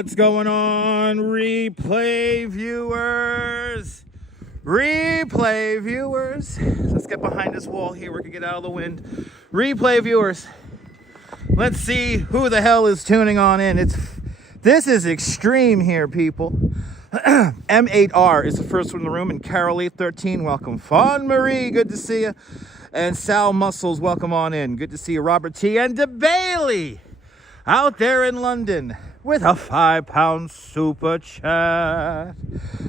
what's going on, replay viewers? Replay viewers. Let's get behind this wall here. We can get out of the wind. Replay viewers. Let's see who the hell is tuning on in. This is extreme here, people. M8R is the first one in the room, and Carol 813, welcome. Fawn Marie, good to see you. And Sal Muscles, welcome on in. Good to see you. Robert T. and DeBailey out there in London with a £5 super chat.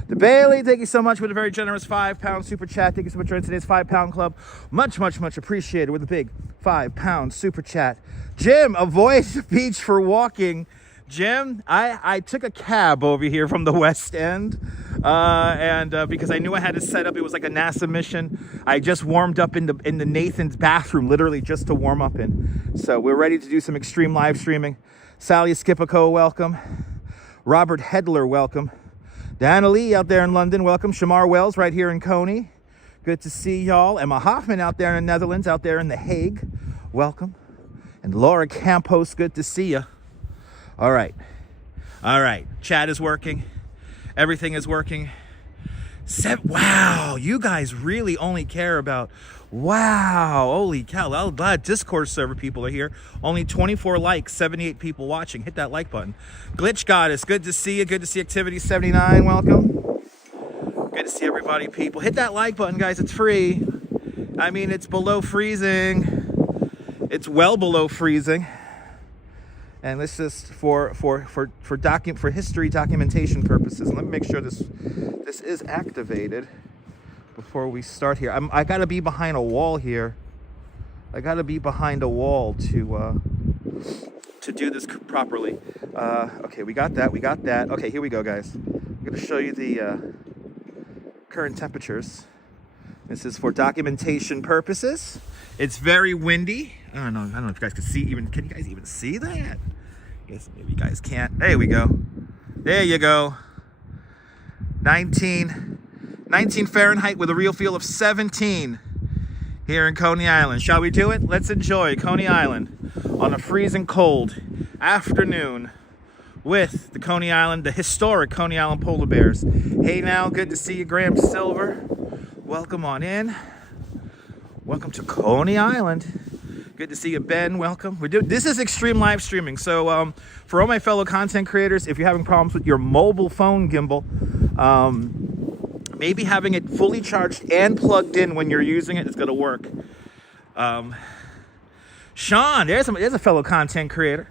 DeBailey, thank you so much with a very generous £5 super chat. Thank you so much for joining today's £5 club. Much, much, much appreciated with a big £5 super chat. Jim, avoid the beach for walking. Jim, I took a cab over here from the West End, and because I knew I had to set up, it was like a NASA mission. I just warmed up in the Nathan's bathroom, literally just to warm up in. So we're ready to do some extreme live streaming. Sally Skipico, welcome. Robert Hedler, welcome. Dana Lee out there in London, welcome. Shamar Wells right here in Coney. Good to see y'all. Emma Hoffman out there in the Netherlands, out there in The Hague, welcome. And Laura Campos, good to see you. All right. Chat is working. Everything is working. Wow, you guys really only care about, wow, holy cow. I'm glad Discord server people are here. Only 24 likes, 78 people watching. Hit that like button. Glitch Goddess, good to see you. Good to see Activity 79, welcome. Good to see everybody, people. Hit that like button, guys. It's free. I mean, it's below freezing. It's well below freezing. And this is for history documentation purposes. Let me make sure this is activated before we start here. I gotta be behind a wall here. I gotta be behind a wall to do this properly. Okay, we got that. Okay, here we go, guys. I'm gonna show you the current temperatures. This is for documentation purposes. It's very windy. I don't know if you guys can see can you guys even see that? I guess maybe you guys can't. There we go. There you go. 19 Fahrenheit with a real feel of 17 here in Coney Island. Shall we do it? Let's enjoy Coney Island on a freezing cold afternoon with the historic Coney Island Polar Bears. Hey now, good to see you, Graham Silver. Welcome on in. Welcome to Coney Island. Good to see you, Ben. Welcome. This is extreme live streaming. So for all my fellow content creators, if you're having problems with your mobile phone gimbal, maybe having it fully charged and plugged in when you're using it is going to work. Sean, there's a fellow content creator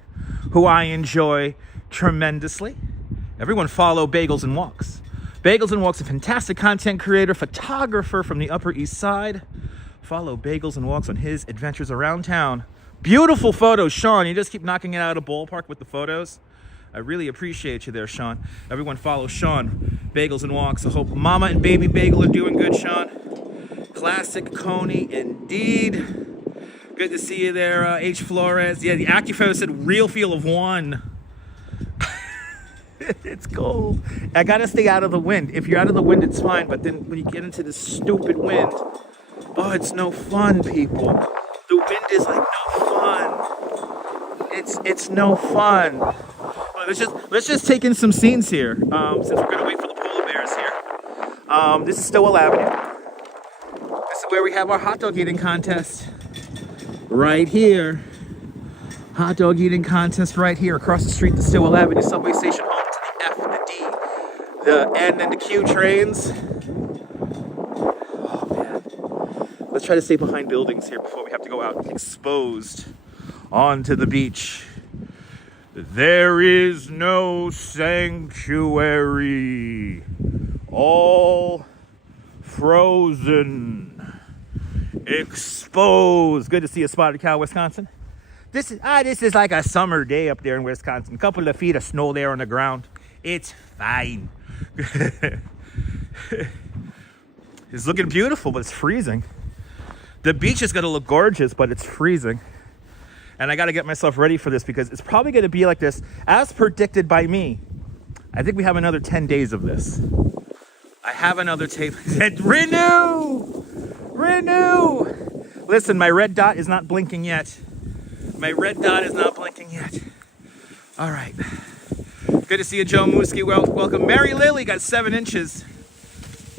who I enjoy tremendously. Everyone follow Bagels and Walks. Bagels and Walks, a fantastic content creator, photographer from the Upper East Side. Follow Bagels and Walks on his adventures around town. Beautiful photos, Sean. You just keep knocking it out of the ballpark with the photos. I really appreciate you there, Sean. Everyone follow Sean, Bagels and Walks. I hope Mama and Baby Bagel are doing good, Sean. Classic Coney, indeed. Good to see you there, H. Flores. Yeah, the AccuPhoto said real feel of 1. It's cold. I gotta stay out of the wind. If you're out of the wind, it's fine. But then when you get into this stupid wind, oh, it's no fun, people. The wind is like no fun. It's no fun. Well, let's just take in some scenes here. Since we're gonna wait for the polar bears here. This is Stowell Avenue. This is where we have our hot dog eating contest. Right here. Hot dog eating contest right here across the street, the Stowell Avenue subway station, home to the F, the D, the N, and the Q trains. Let's try to stay behind buildings here before we have to go out exposed onto the beach. There is no sanctuary, all frozen, exposed. Good to see you, Spotted Cow, Wisconsin. This is like a summer day up there in Wisconsin. A couple of feet of snow there on the ground. It's fine. It's looking beautiful, but it's freezing. The beach is going to look gorgeous, but it's freezing. And I got to get myself ready for this because it's probably going to be like this, as predicted by me. I think we have another 10 days of this. I have another tape. Renew! Listen, my red dot is not blinking yet. All right. Good to see you, Joe Mooski. Welcome. Mary Lily got 7 inches.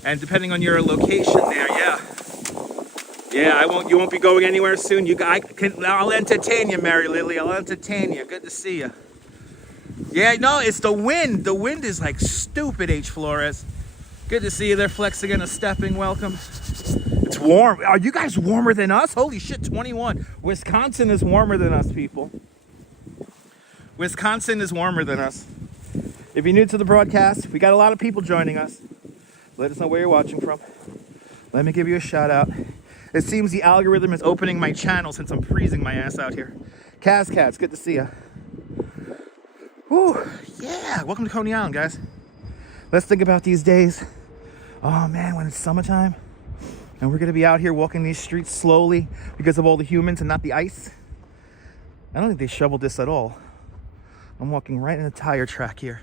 And depending on your location there, yeah. Yeah, you won't be going anywhere soon. I'll entertain you, Mary Lily. I'll entertain you. Good to see you. Yeah, no, it's the wind. The wind is like stupid, H. Flores. Good to see you there, flexing and stepping. Welcome. It's warm. Are you guys warmer than us? Holy shit, 21. Wisconsin is warmer than us, people. Wisconsin is warmer than us. If you're new to the broadcast, we got a lot of people joining us. Let us know where you're watching from. Let me give you a shout out. It seems the algorithm is opening my channel since I'm freezing my ass out here. Cats, good to see ya. Whew, yeah, welcome to Coney Island, guys. Let's think about these days. Oh man, when it's summertime and we're gonna be out here walking these streets slowly because of all the humans and not the ice. I don't think they shoveled this at all. I'm walking right in a tire track here.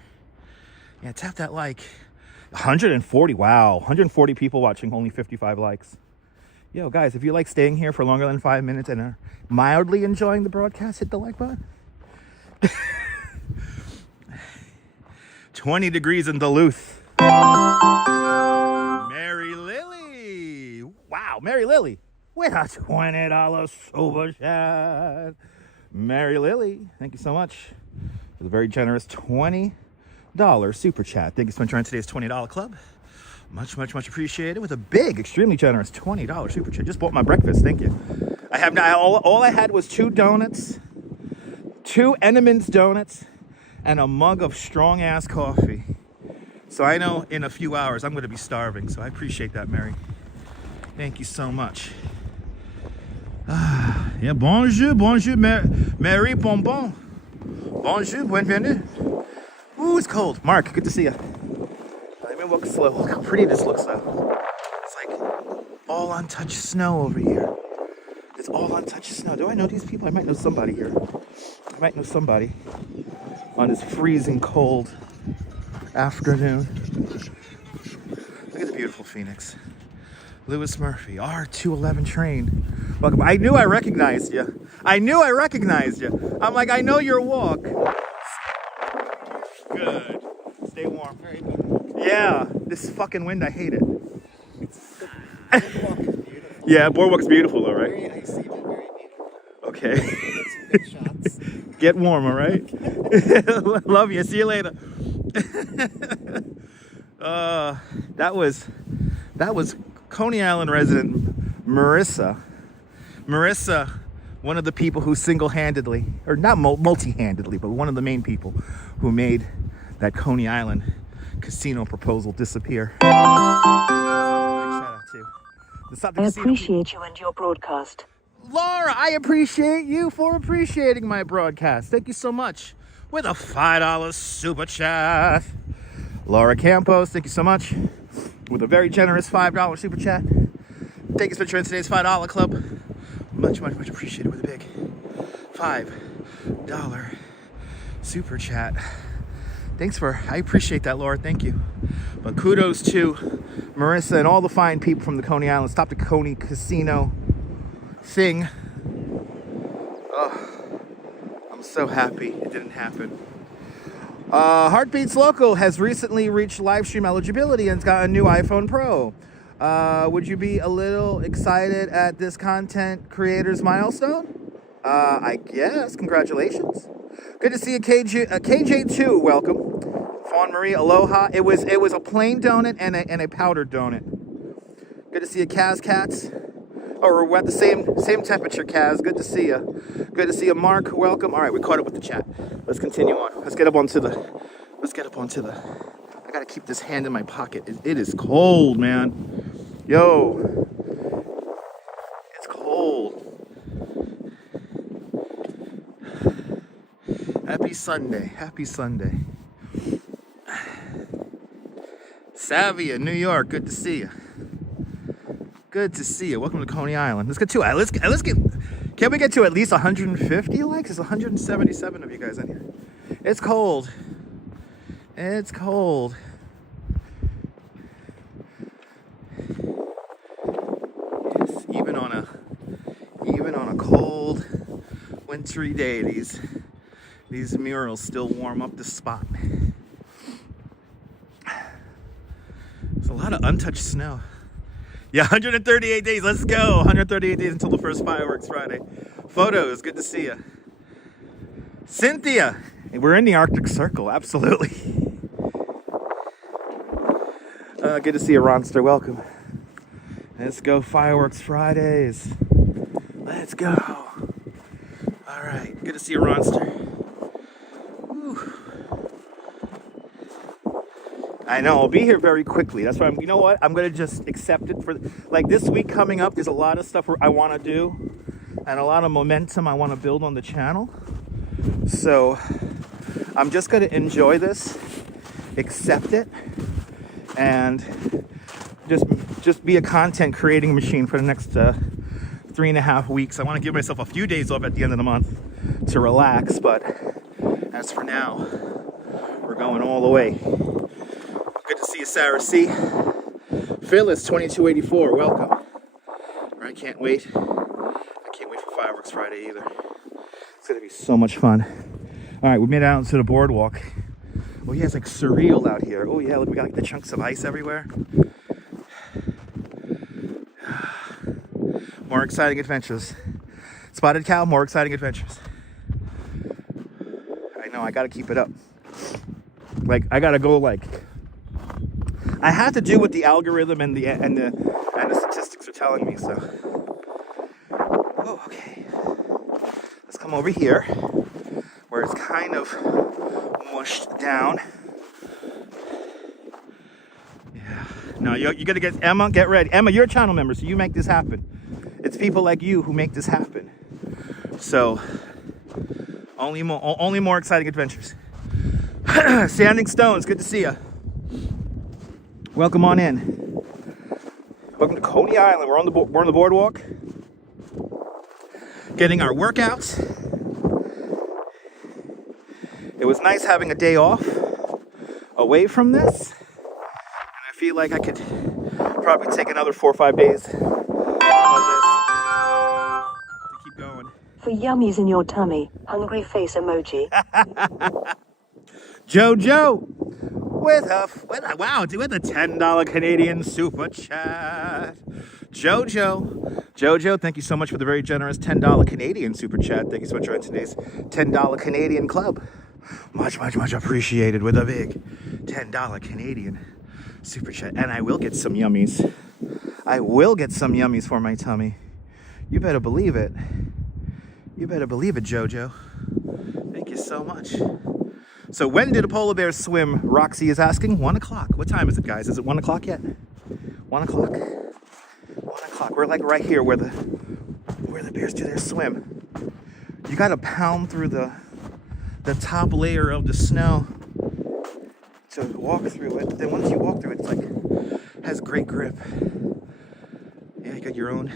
Yeah, tap that like. 140, wow, 140 people watching, only 55 likes. Yo, guys, if you like staying here for longer than 5 minutes and are mildly enjoying the broadcast, hit the like button. 20 degrees in Duluth. Mary Lily. Wow, Mary Lily with a $20 super chat. Mary Lily, thank you so much for the very generous $20 super chat. Thank you so much for joining today's $20 club. Much appreciated with a big, extremely generous $20 super chat. Just bought my breakfast. Thank you. All I had was 2 donuts, 2 Enemans donuts, and a mug of strong ass coffee. So I know in a few hours I'm going to be starving. So I appreciate that, Mary. Thank you so much. Yeah, bonjour, Mary Bonbon. Bonjour, bienvenue. Ooh, it's cold. Mark, good to see you. Let me walk slow. Look how pretty this looks, though. It's like all untouched snow over here. It's all untouched snow. Do I know these people? I might know somebody here. I might know somebody on this freezing cold afternoon. Look at the beautiful Phoenix. Lewis Murphy, R211 train. Welcome. I knew I recognized you. I'm like, I know your walk. Good. Stay warm. Very good. Yeah, this fucking wind, I hate it. Boardwalk is beautiful. Yeah, Boardwalk's beautiful though, right? Very icy, but very beautiful. Okay. Get some good shots. Get warm, all right? Love you. See you later. That was Coney Island resident Marissa. Marissa, one of the people who single-handedly, or not multi-handedly, but one of the main people who made that Coney Island casino proposal disappear. Big shout out to I appreciate you and your broadcast. Laura, I appreciate you for appreciating my broadcast. Thank you so much. With a $5 super chat. Laura Campos, thank you so much. With a very generous $5 super chat. Thank you so much for today's $5 club. Much appreciated with a big $5 super chat. I appreciate that, Laura. Thank you. But kudos to Marissa and all the fine people from the Coney Island. Stop the Coney Casino thing. Oh, I'm so happy it didn't happen. Heartbeats Local has recently reached live stream eligibility and's got a new iPhone Pro. Would you be a little excited at this content creator's milestone? I guess. Congratulations. Good to see you, KJ2. Welcome. Fawn Marie, aloha. It was a plain donut and a powdered donut. Good to see you, Kaz Cats. Oh, we're at the same temperature, Kaz. Good to see you. Good to see you, Mark. Welcome. All right, we caught up with the chat. Let's continue on. Let's get up onto the. I gotta keep this hand in my pocket. It is cold, man. Yo, it's cold. Happy Sunday. Savia, New York. Good to see you. Welcome to Coney Island. Let's get to it. Let's get. Can we get to at least 150 likes? There's 177 of you guys in here. It's cold. Yes, even on a cold, wintry day, these murals still warm up the spot. lot of untouched snow. Yeah, 138 days. Let's go. 138 days until the first fireworks Friday. Photos. Good to see you. Cynthia. We're in the Arctic Circle. Absolutely. Good to see you, Ronster. Welcome. Let's go. Fireworks Fridays. Let's go. All right. Good to see you, Ronster. Whew. I know, I'll be here very quickly. That's why you know what? I'm going to just accept it for, like, this week coming up. There's a lot of stuff I want to do and a lot of momentum I want to build on the channel. So I'm just going to enjoy this, accept it, and just be a content creating machine for the next 3.5 weeks. I want to give myself a few days off at the end of the month to relax, but as for now, we're going all the way. Good to see you, Sarah C. Phyllis, 2284, welcome. I can't wait. I can't wait for Fireworks Friday either. It's gonna be so much fun. All right, we made it out to the boardwalk. Oh yeah, it's like surreal out here. Oh yeah, look, we got like the chunks of ice everywhere. More exciting adventures. Spotted cow, more exciting adventures. I know, I gotta keep it up. Like, I gotta go like, I have to do what the algorithm and the statistics are telling me, so. Oh, okay. Let's come over here, where it's kind of mushed down. Yeah. No, you gotta get, Emma, get ready. Emma, you're a channel member, so you make this happen. It's people like you who make this happen. So, only more exciting adventures. Standing Stones, good to see you. Welcome on in. Welcome to Coney Island. We're on the boardwalk, getting our workouts. It was nice having a day off away from this, and I feel like I could probably take another 4 or 5 days of this to keep going. For yummies in your tummy, hungry face emoji. Jojo with a $10 Canadian super chat. Jojo, thank you so much for the very generous $10 Canadian super chat. Thank you so much for joining today's $10 Canadian club. Much appreciated with a big $10 Canadian super chat. And I will get some yummies. I will get some yummies for my tummy. You better believe it. You better believe it, Jojo. Thank you so much. So when did a polar bear swim? Roxy is asking. 1 o'clock. What time is it, guys? Is it 1 o'clock yet? 1 o'clock. 1 o'clock. We're like right here where the bears do their swim. You gotta pound through the top layer of the snow to walk through it. Then once you walk through it, it's like has great grip. Yeah, you got your own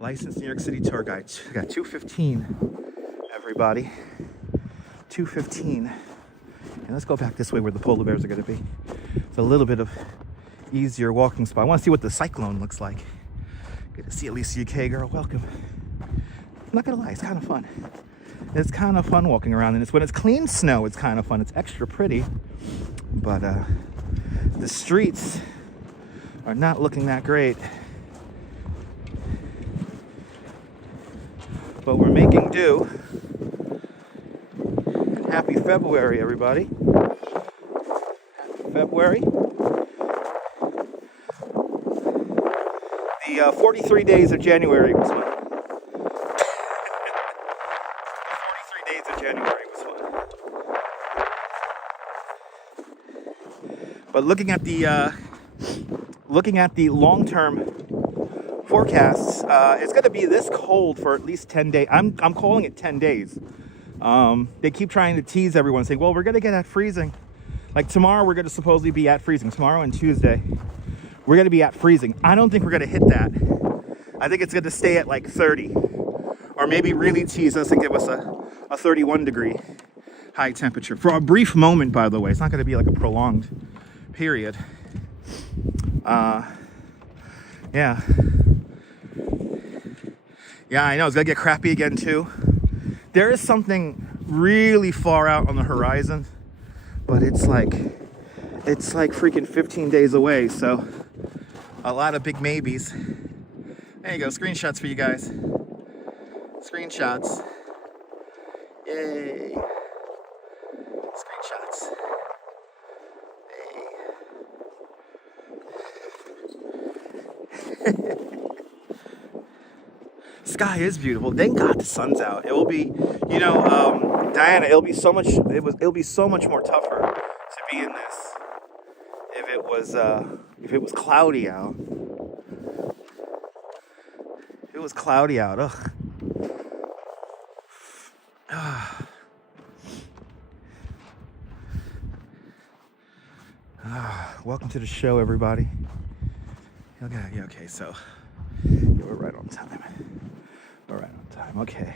licensed New York City tour guide. You got 215, everybody. 215. And let's go back this way where the polar bears are going to be. It's a little bit of easier walking spot. I want to see what the cyclone looks like. Good to see Alicia K, girl. Welcome. I'm not going to lie, it's kind of fun. It's kind of fun walking around, and it's when it's clean snow, it's kind of fun. It's extra pretty, but the streets are not looking that great. But we're making do. Happy February, everybody. Happy February. The 43 days of January was fun. 43 days of January was fun. But looking at the long-term forecasts, it's going to be this cold for at least 10 days. I'm calling it 10 days. They keep trying to tease everyone, saying, well, we're going to get at freezing. Like tomorrow, we're going to supposedly be at freezing. Tomorrow and Tuesday, we're going to be at freezing. I don't think we're going to hit that. I think it's going to stay at like 30. Or maybe really tease us and give us a 31 degree high temperature. For a brief moment, by the way. It's not going to be like a prolonged period. Yeah. Yeah, I know. It's going to get crappy again, too. There is something really far out on the horizon, but it's like it's like freaking 15 days away, so a lot of big maybes. There you go, screenshots for you guys. Screenshots. Yay. Screenshots. Hey. Sky is beautiful. Thank God the sun's out. It will be, you know, Diana, it'll be so much more tougher to be in this if it was cloudy out. If it was cloudy out, ugh. Welcome to the show, everybody. Okay, so yeah, we're right on time. We're right on time. Okay.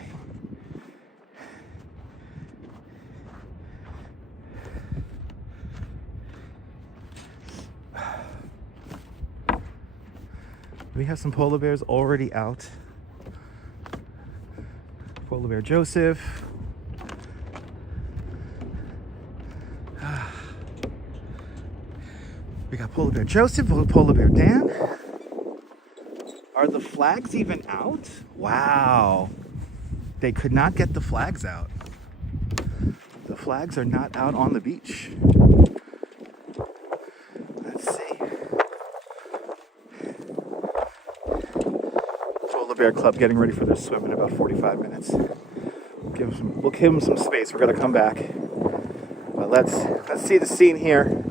We have some polar bears already out. Polar bear Joseph. We got polar bear Joseph, polar bear Dan. Are the flags even out? Wow. They could not get the flags out. The flags are not out on the beach. Let's see. Polar Bear Club getting ready for their swim in about 45 minutes. We'll give them some space. We're gonna come back. But let's see the scene here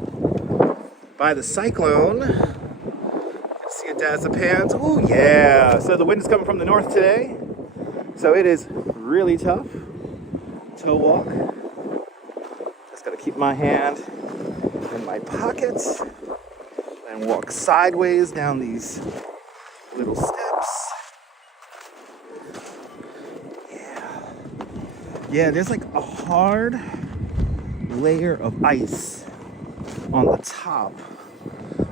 by the cyclone. See a Dazapans. Oh yeah. So the wind is coming from the north today. So it is really tough to walk. Just gotta keep my hand in my pockets and walk sideways down these little steps. Yeah, there's like a hard layer of ice on the top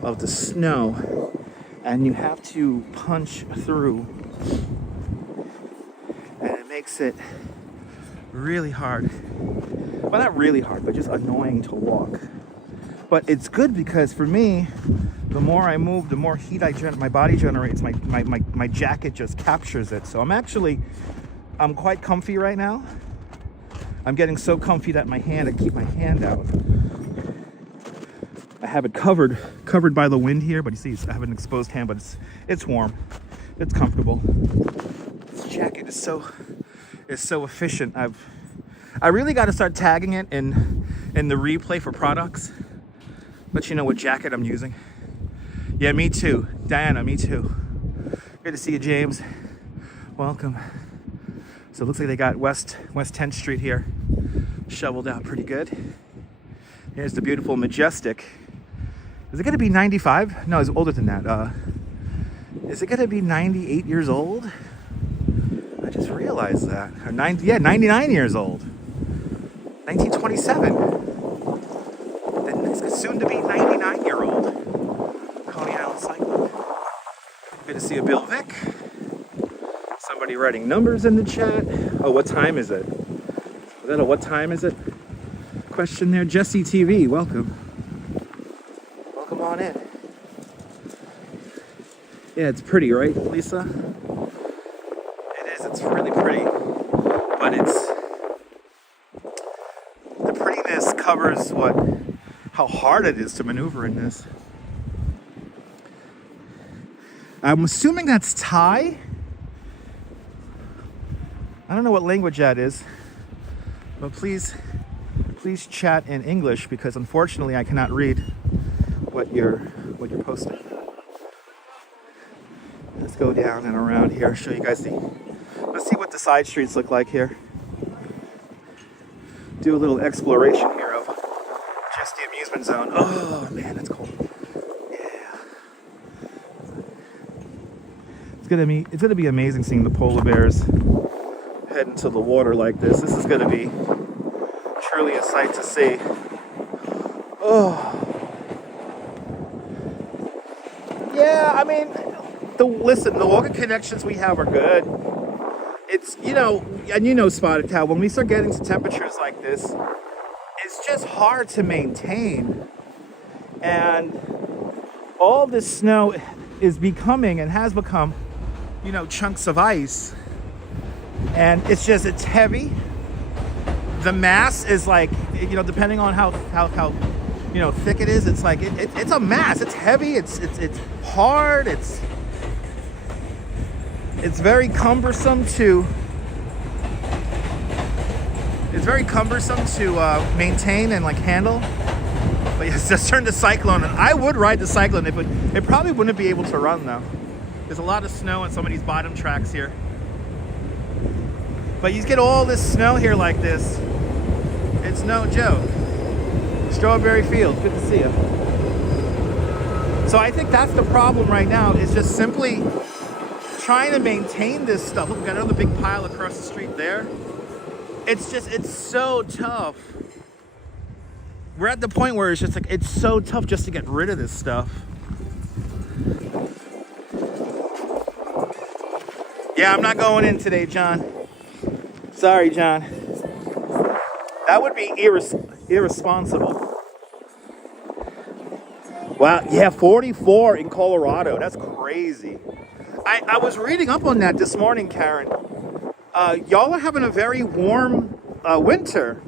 of the snow, and you have to punch through, and it makes it really hard. Well, not really hard, but just annoying to walk. But it's good because for me, the more I move, the more heat my body generates. My jacket just captures it. So I'm quite comfy right now. I'm getting so comfy that I keep my hand out. I have it covered by the wind here, but you see, I have an exposed hand, but it's warm, it's comfortable. This jacket is so efficient. I really got to start tagging it in the replay for products. Let you know what jacket I'm using. Yeah, me too, Diana. Me too. Good to see you, James. Welcome. So it looks like they got West 10th Street here shoveled out pretty good. Here's the beautiful Majestic. Is it going to be 95? No, it's older than that. Is it going to be 98 years old? I just realized that. Or 99 years old. 1927. Then it's soon to be 99-year-old. Coney Island Cycling. Good to see you, Bill Vick. Somebody writing numbers in the chat. Oh, what time is it? Is that a what time is it question there? Jesse TV, welcome. Welcome on in. Yeah, it's pretty, right, Lisa? It is, it's really pretty. But the prettiness covers how hard it is to maneuver in this. I'm assuming that's Thai. I don't know what language that is, but please chat in English, because unfortunately I cannot read what you're posting. Let's go down and around here, show you guys let's see what the side streets look like here. Do a little exploration here of just the amusement zone. Oh man, that's cold. Yeah. It's gonna be amazing seeing the polar bears head into the water like this. This is going to be truly a sight to see. Oh. Yeah, I mean, the walking connections we have are good. It's, and Spotted Cow, when we start getting to temperatures like this, it's just hard to maintain. And all this snow is becoming and has become, you know, chunks of ice. And it's heavy. The mass is like, you know, depending on how you know, thick it is, it's like it's a mass. It's heavy, it's hard, it's very cumbersome to maintain and like handle. But yes, just turned to cyclone, and I would ride the cyclone if it probably wouldn't be able to run though. There's a lot of snow on some of these bottom tracks here. But you get all this snow here like this, it's no joke. Strawberry Fields, good to see you. So I think that's the problem right now, is just simply trying to maintain this stuff. Look, we got another big pile across the street there. It's so tough. We're at the point where it's just like, it's so tough just to get rid of this stuff. Yeah, I'm not going in today, John. Sorry, John. That would be irresponsible. Wow, yeah, 44 in Colorado. That's crazy. I was reading up on that this morning, Karen. Y'all are having a very warm winter.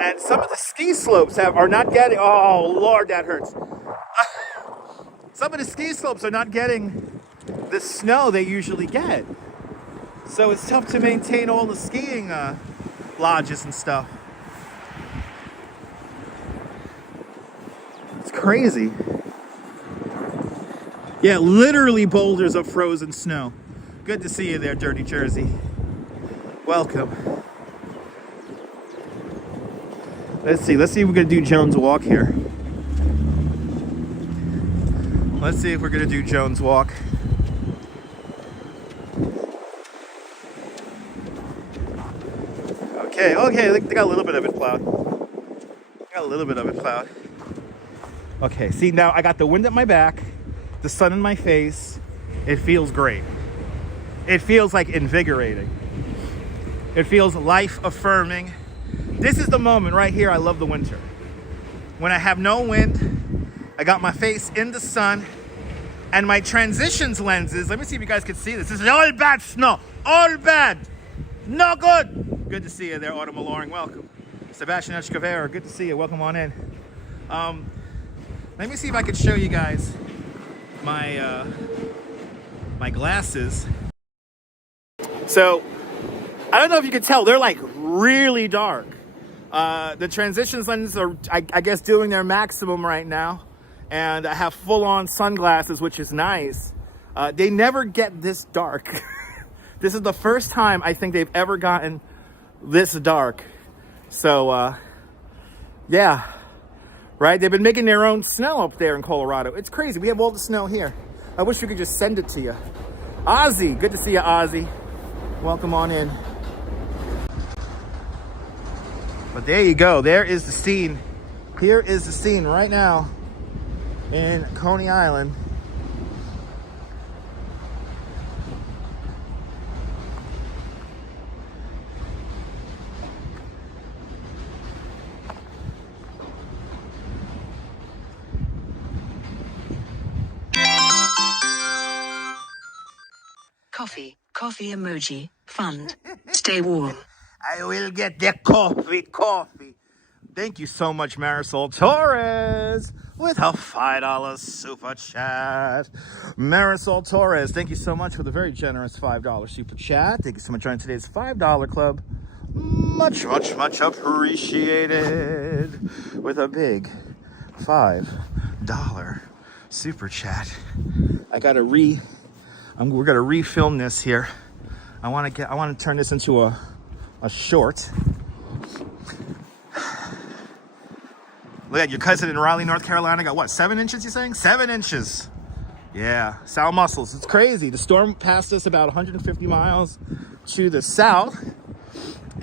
And some of the ski slopes are not getting, oh Lord, that hurts. Some of the ski slopes are not getting the snow they usually get. So it's tough to maintain all the skiing lodges and stuff. It's crazy. Yeah, literally boulders of frozen snow. Good to see you there, Dirty Jersey. Welcome. Let's see if we're gonna do Jones Walk here. Let's see if we're gonna do Jones Walk. Okay, they got a little bit of it plowed. Okay, see, now I got the wind at my back, the sun in my face. It feels great. It feels like invigorating. It feels life affirming. This is the moment right here I love the winter. When I have no wind, I got my face in the sun, and my transitions lenses, let me see if you guys can see this. This is all bad snow, all bad, no good. Good to see you there, Autumn Alluring, welcome. Sebastian Escovedo, good to see you, welcome on in. Let me see if I can show you guys my my glasses. So, I don't know if you can tell, they're like really dark. The transitions lenses are, I guess, doing their maximum right now. And I have full-on sunglasses, which is nice. They never get this dark. This is the first time I think they've ever gotten this dark. So, yeah. Right? They've been making their own snow up there in Colorado. It's crazy. We have all the snow here. I wish we could just send it to you. Ozzy. Good to see you, Ozzy. Welcome on in. But there you go. There is the scene. Here is the scene right now in Coney Island. Coffee emoji. Fund. Stay warm. I will get the coffee. Thank you so much, Marisol Torres, with a $5 super chat. Marisol Torres, thank you so much for the very generous $5 super chat. Thank you so much for joining today's $5 club. Much, much, much appreciated. With a big $5 super chat. We're gonna refilm this here. I want to turn this into a short. Look at your cousin in Raleigh, North Carolina got what, 7 inches, you saying? 7 inches. Yeah, Sal Muscles. It's crazy. The storm passed us about 150 miles to the south.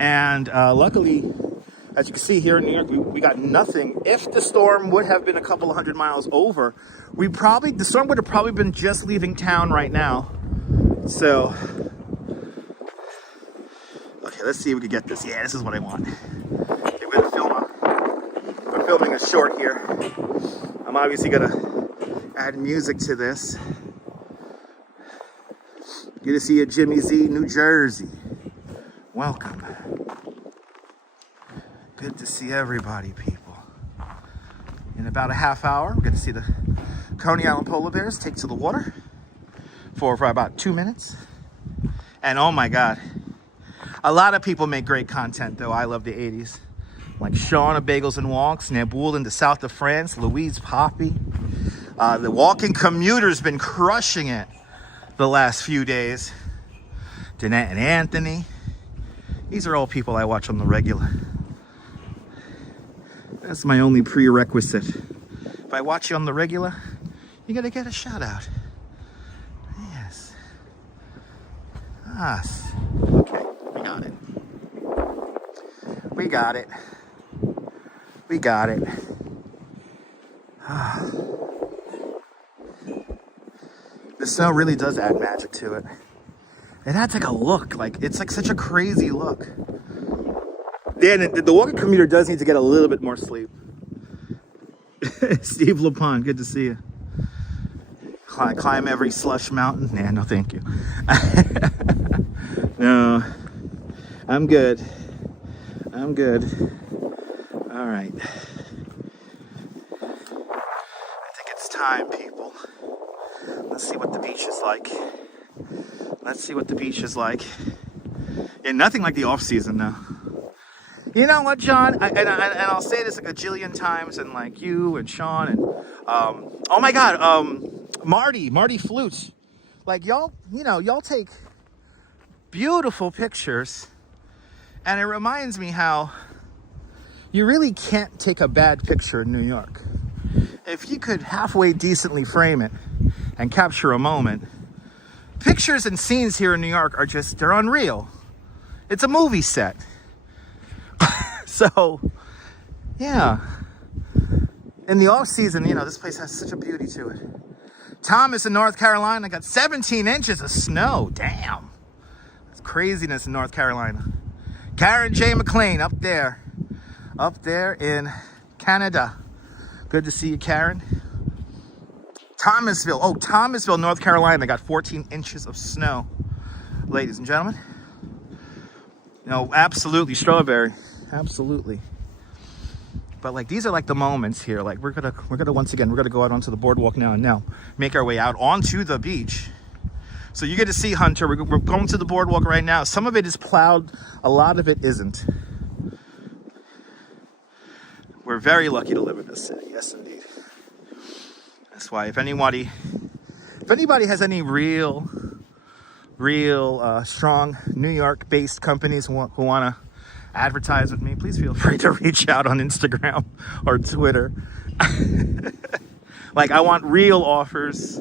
And luckily, as you can see here in New York, we got nothing. If the storm would have been a couple of 100 miles over, the storm would have probably been just leaving town right now. So, okay, let's see if we can get this. Yeah, this is what I want. Okay, we're filming a short here. I'm obviously gonna add music to this. Good to see you, Jimmy Z, New Jersey. Welcome. Good to see everybody, people. In about a half hour, we're gonna see the Coney Island Polar Bears take to the water for about 2 minutes. And oh my God, a lot of people make great content though. I love the 80s. Like Sean of Bagels and Walks, Naboul in the south of France, Louise Poppy. The walking commuter's been crushing it the last few days. Danette and Anthony. These are all people I watch on the regular. That's my only prerequisite. If I watch you on the regular, you gotta get a shout out. Yes. Us. Okay, we got it. We got it. We got it. The snow really does add magic to it. It adds like a look, like it's like such a crazy look. Yeah, and the walking commuter does need to get a little bit more sleep. Steve LaPon, good to see you. Climb every slush mountain? Nah, no thank you. No, I'm good. I'm good. All right. I think it's time, people. Let's see what the beach is like. Let's see what the beach is like. Yeah, nothing like the off season though. You know what, John? And I'll say this a gajillion times, and like you and Sean and oh my God, Marty Flutes. Like y'all, you know, y'all take beautiful pictures, and it reminds me how you really can't take a bad picture in New York. If you could halfway decently frame it and capture a moment, pictures and scenes here in New York are just, they're unreal. It's a movie set. So, yeah. In the off season, you know, this place has such a beauty to it. Thomas in North Carolina got 17 inches of snow. Damn. That's craziness in North Carolina. Karen J. McLean up there in Canada. Good to see you, Karen. Thomasville, North Carolina got 14 inches of snow. Ladies and gentlemen. No, absolutely strawberry. Absolutely. But like these are like the moments here. Like we're gonna once again go out onto the boardwalk now and make our way out onto the beach. So you get to see Hunter. We're going to the boardwalk right now. Some of it is plowed, a lot of it isn't. We're very lucky to live in this city. Yes, indeed. That's why if anybody has any real strong New York-based companies who want to advertise with me, please feel free to reach out on Instagram or Twitter. Like, I want real offers,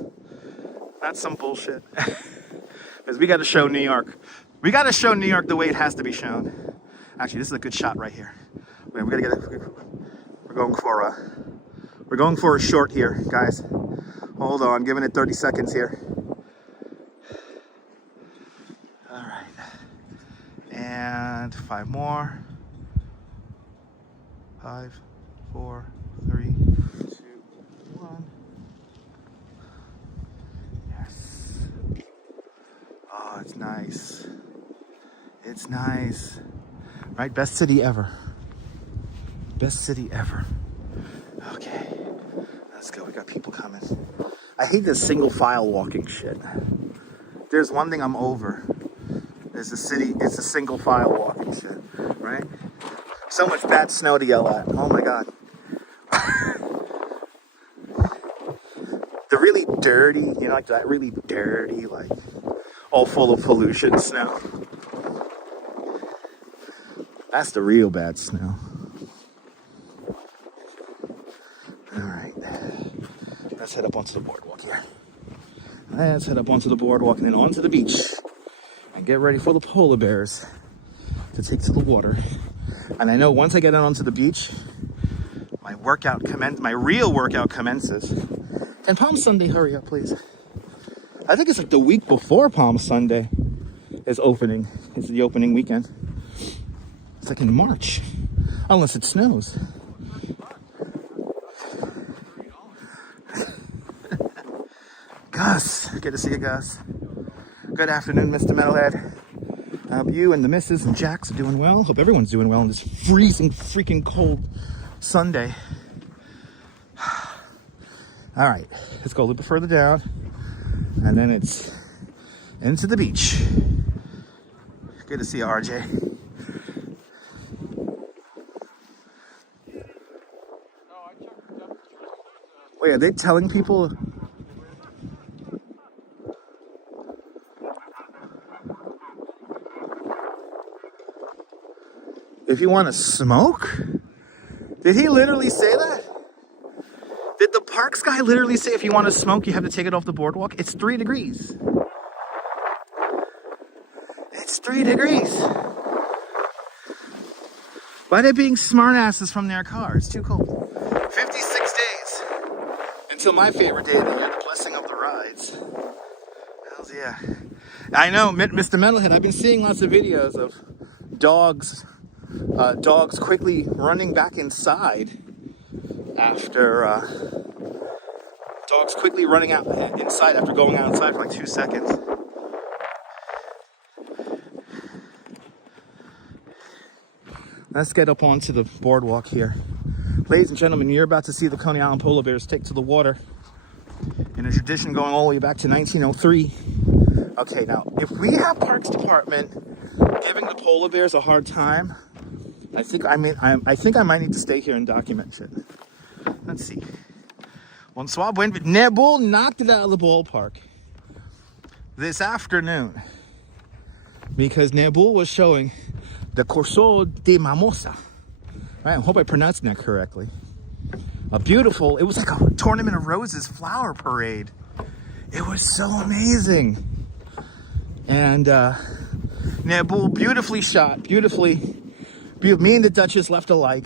not some bullshit. Because we got to show New York. We got to show New York the way it has to be shown. Actually, this is a good shot right here. We're going for a short here, guys. Hold on, giving it 30 seconds here. All right. And 5 more. 5, 4, 3, 2, 1. Yes. Oh, it's nice. It's nice. Right? Best city ever. Best city ever. Okay. Let's go. We got people coming. I hate this single file walking shit. There's one thing I'm over. It's a single file walking shit, right? So much bad snow to yell at. Oh my God. The really dirty, you know, like that really dirty, like all full of pollution snow. That's the real bad snow. All right. Let's head up onto the boardwalk here. Let's head up onto the boardwalk and then onto the beach. And get ready for the polar bears to take to the water. And I know once I get out onto the beach, my real workout commences. And Palm Sunday, hurry up, please. I think it's like the week before Palm Sunday is opening. It's the opening weekend. It's like in March, unless it snows. Good to see you guys. Good afternoon, Mr. Metalhead. Hope you and the missus and Jax are doing well. Hope everyone's doing well on this freezing, freaking cold Sunday. All right, let's go a little bit further down, and then it's into the beach. Good to see you, RJ. Wait, are they telling people? If you want to smoke? Did he literally say that? Did the parks guy literally say if you want to smoke, you have to take it off the boardwalk? It's 3 degrees. It's 3 degrees. Why are they being smartasses from their car? It's too cold. 56 days until my favorite day of the year, the blessing of the rides. Hells yeah. I know, Mr. Metalhead, I've been seeing lots of videos of dogs quickly running back inside after dogs quickly running out inside after going outside for like 2 seconds. Let's get up onto the boardwalk here. Ladies and gentlemen, you're about to see the Coney Island Polar Bears take to the water in a tradition going all the way back to 1903. Okay, now, if we have Parks Department giving the polar bears a hard time, I think I might need to stay here and document it. Let's see. Bonsoir, buen Nebul knocked it out of the ballpark this afternoon because Nebul was showing the Corso de Mimosa. Right, I hope I pronounced that correctly. It was like a Tournament of Roses flower parade. It was so amazing. And Nebul beautifully shot, me and the Duchess left alike.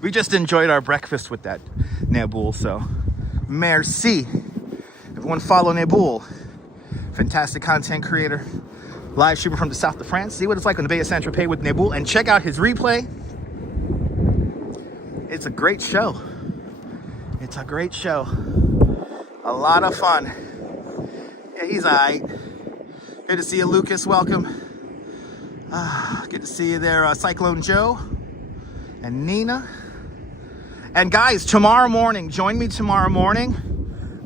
We just enjoyed our breakfast with that Nebul, so merci. Everyone follow Nebul. Fantastic content creator. Live streamer from the south of France. See what it's like on the Bay of Saint-Tropez with Nebul and check out his replay. It's a great show. It's a great show. A lot of fun. Yeah, he's all right. Good to see you, Lucas. Welcome. Good to see you there, Cyclone Joe and Nina. And guys, tomorrow morning, join me tomorrow morning.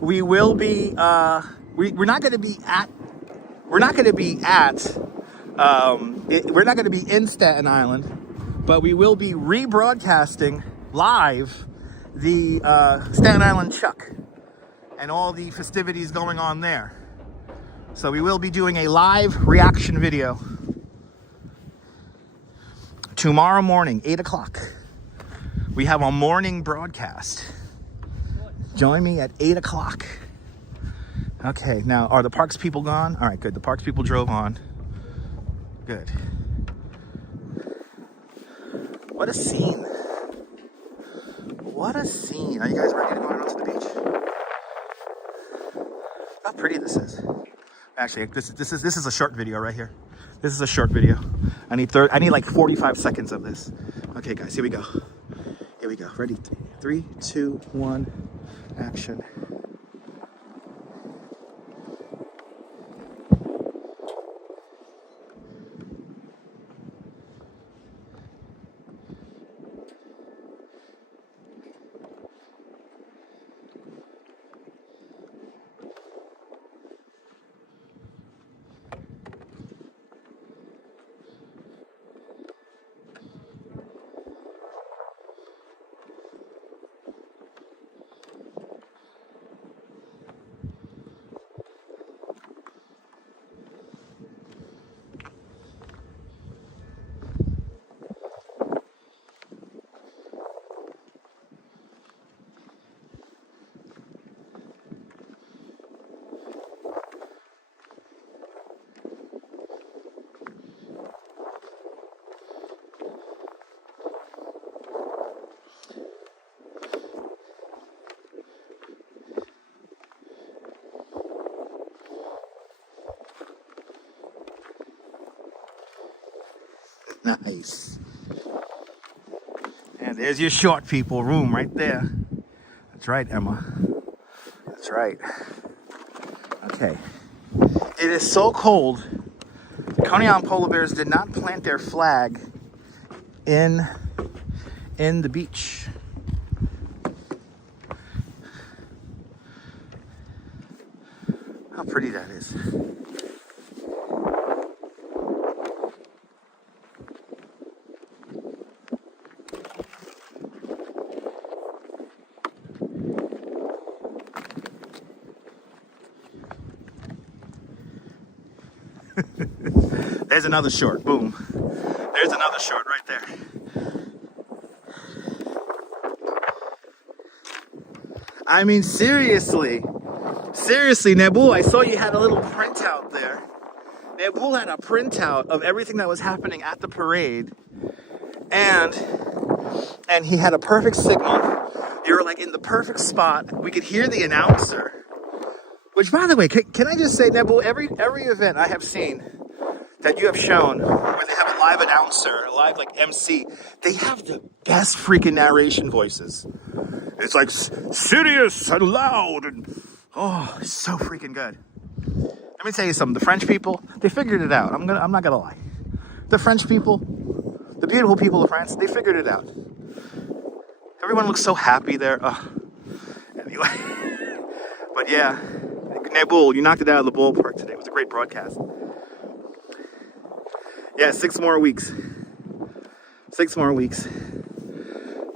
We will be, we're not going to be in Staten Island, but we will be rebroadcasting live the Staten Island Chuck and all the festivities going on there. So we will be doing a live reaction video tomorrow morning, 8 o'clock. We have a morning broadcast. Join me at 8 o'clock. Okay, now, are the parks people gone? All right, good. The parks people drove on. Good. What a scene. What a scene. Are you guys ready to go out onto the beach? How pretty this is. Actually, this is a short video right here. This is a short video. I need like 45 seconds of this. Okay, guys, here we go. Here we go. Ready? 3, 2, 1, action. Nice. And there's your short people room right there. That's right, Emma. That's right. Okay. It is so cold. The Coney Island Polar Bears did not plant their flag in the beach. How pretty that is. There's another short. Boom. There's another short right there. I mean, seriously. Seriously, Nabul, I saw you had a little printout there. Nabul had a printout of everything that was happening at the parade. And he had a perfect signal. You were like in the perfect spot. We could hear the announcer. Which, by the way, can I just say, Nabul, every event I have seen that you have shown where they have a live announcer, a live like MC, they have the best freaking narration voices. It's like serious and loud and oh, it's so freaking good. Let me tell you something. The French people, they figured it out. I'm not gonna lie. The French people, the beautiful people of France, they figured it out. Everyone looks so happy there. Anyway, but yeah, Nabul, you knocked it out of the ballpark today. It was a great broadcast. Yeah, 6 more weeks. 6 more weeks.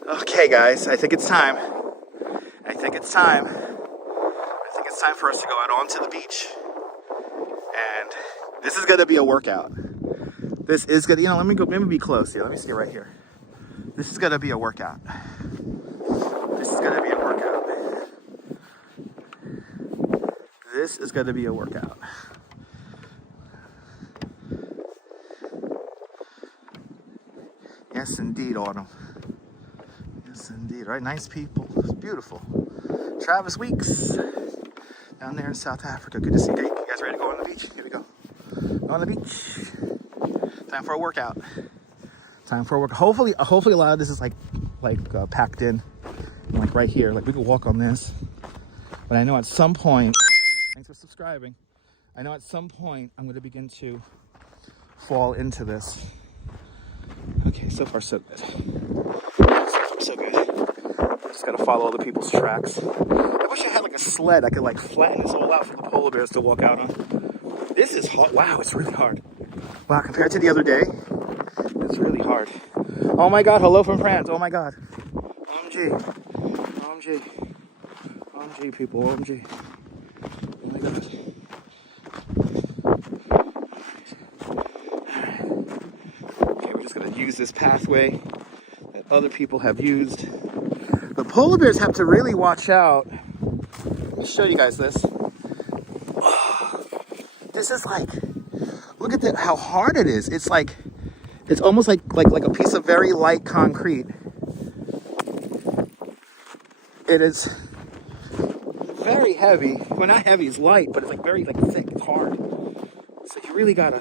Okay, guys, I think it's time. I think it's time for us to go out onto the beach. And this is gonna be a workout. This is gonna, let me be close here. Let me see right here. This is gonna be a workout. This is gonna be a workout. This is gonna be a workout. Yes, indeed, Autumn. Yes, indeed. Right, nice people. It's beautiful. Travis Weeks down there in South Africa. Good to see you. You guys ready to go on the beach? Here we go. Go on the beach. Time for a workout. Time for a workout. Hopefully a lot of this is like packed in, like right here. Like we could walk on this. But I know at some point. Thanks for subscribing. I know at some point I'm going to begin to fall into this. Okay, so far so good. So far so good. Just gotta follow other people's tracks. I wish I had like a sled I could like flatten this all out for the polar bears to walk out on. This is hard. Wow, it's really hard. Wow, compared to the other day, it's really hard. Oh my God, hello from France. Oh my God. OMG. OMG. OMG, people. OMG. Oh my God. Use this pathway that other people have used. The polar bears have to really watch out. Let me show you guys this. Oh, this is like, look at how hard it is. It's like, it's almost like a piece of very light concrete. It is very heavy. Well, not heavy, it's light, but it's like very thick, it's hard. So you really gotta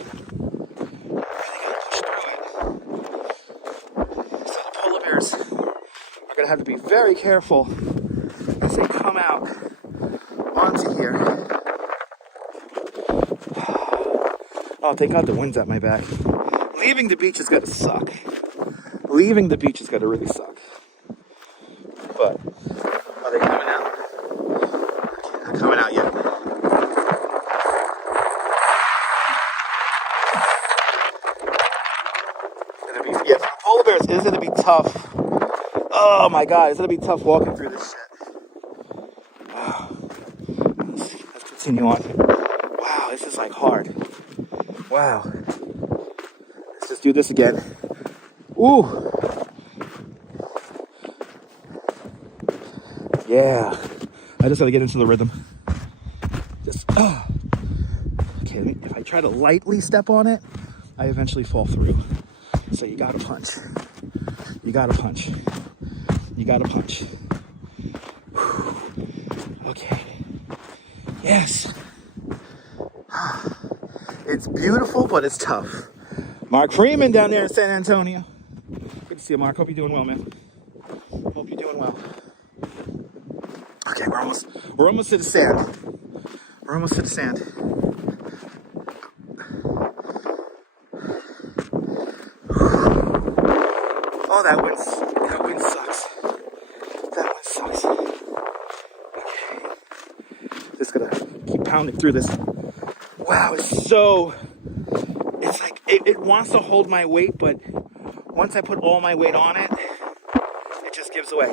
are going to have to be very careful as they come out onto here. Oh, thank God the wind's at my back. Leaving the beach is going to suck. Leaving the beach is going to really suck. But, are they coming out? They're not coming out yet. Yes, polar bears is going to be tough. Oh my God, it's going to be tough walking through this shit. Wow. Let's continue on. Wow, this is like hard. Wow. Let's just do this again. Ooh. Yeah. I just got to get into the rhythm. Just, okay, if I try to lightly step on it, I eventually fall through. So you gotta punch. You gotta punch. You gotta punch. Whew. Okay. Yes. It's beautiful, but it's tough. Mark Freeman down there in San Antonio. Good to see you, Mark. Hope you're doing well, man. Hope you're doing well. Okay, we're almost to the sand. We're almost to the sand. Oh, that wind sucks. That wind sucks. Okay. Just gonna keep pounding through this. Wow, it's like, it wants to hold my weight, but once I put all my weight on it, it just gives away.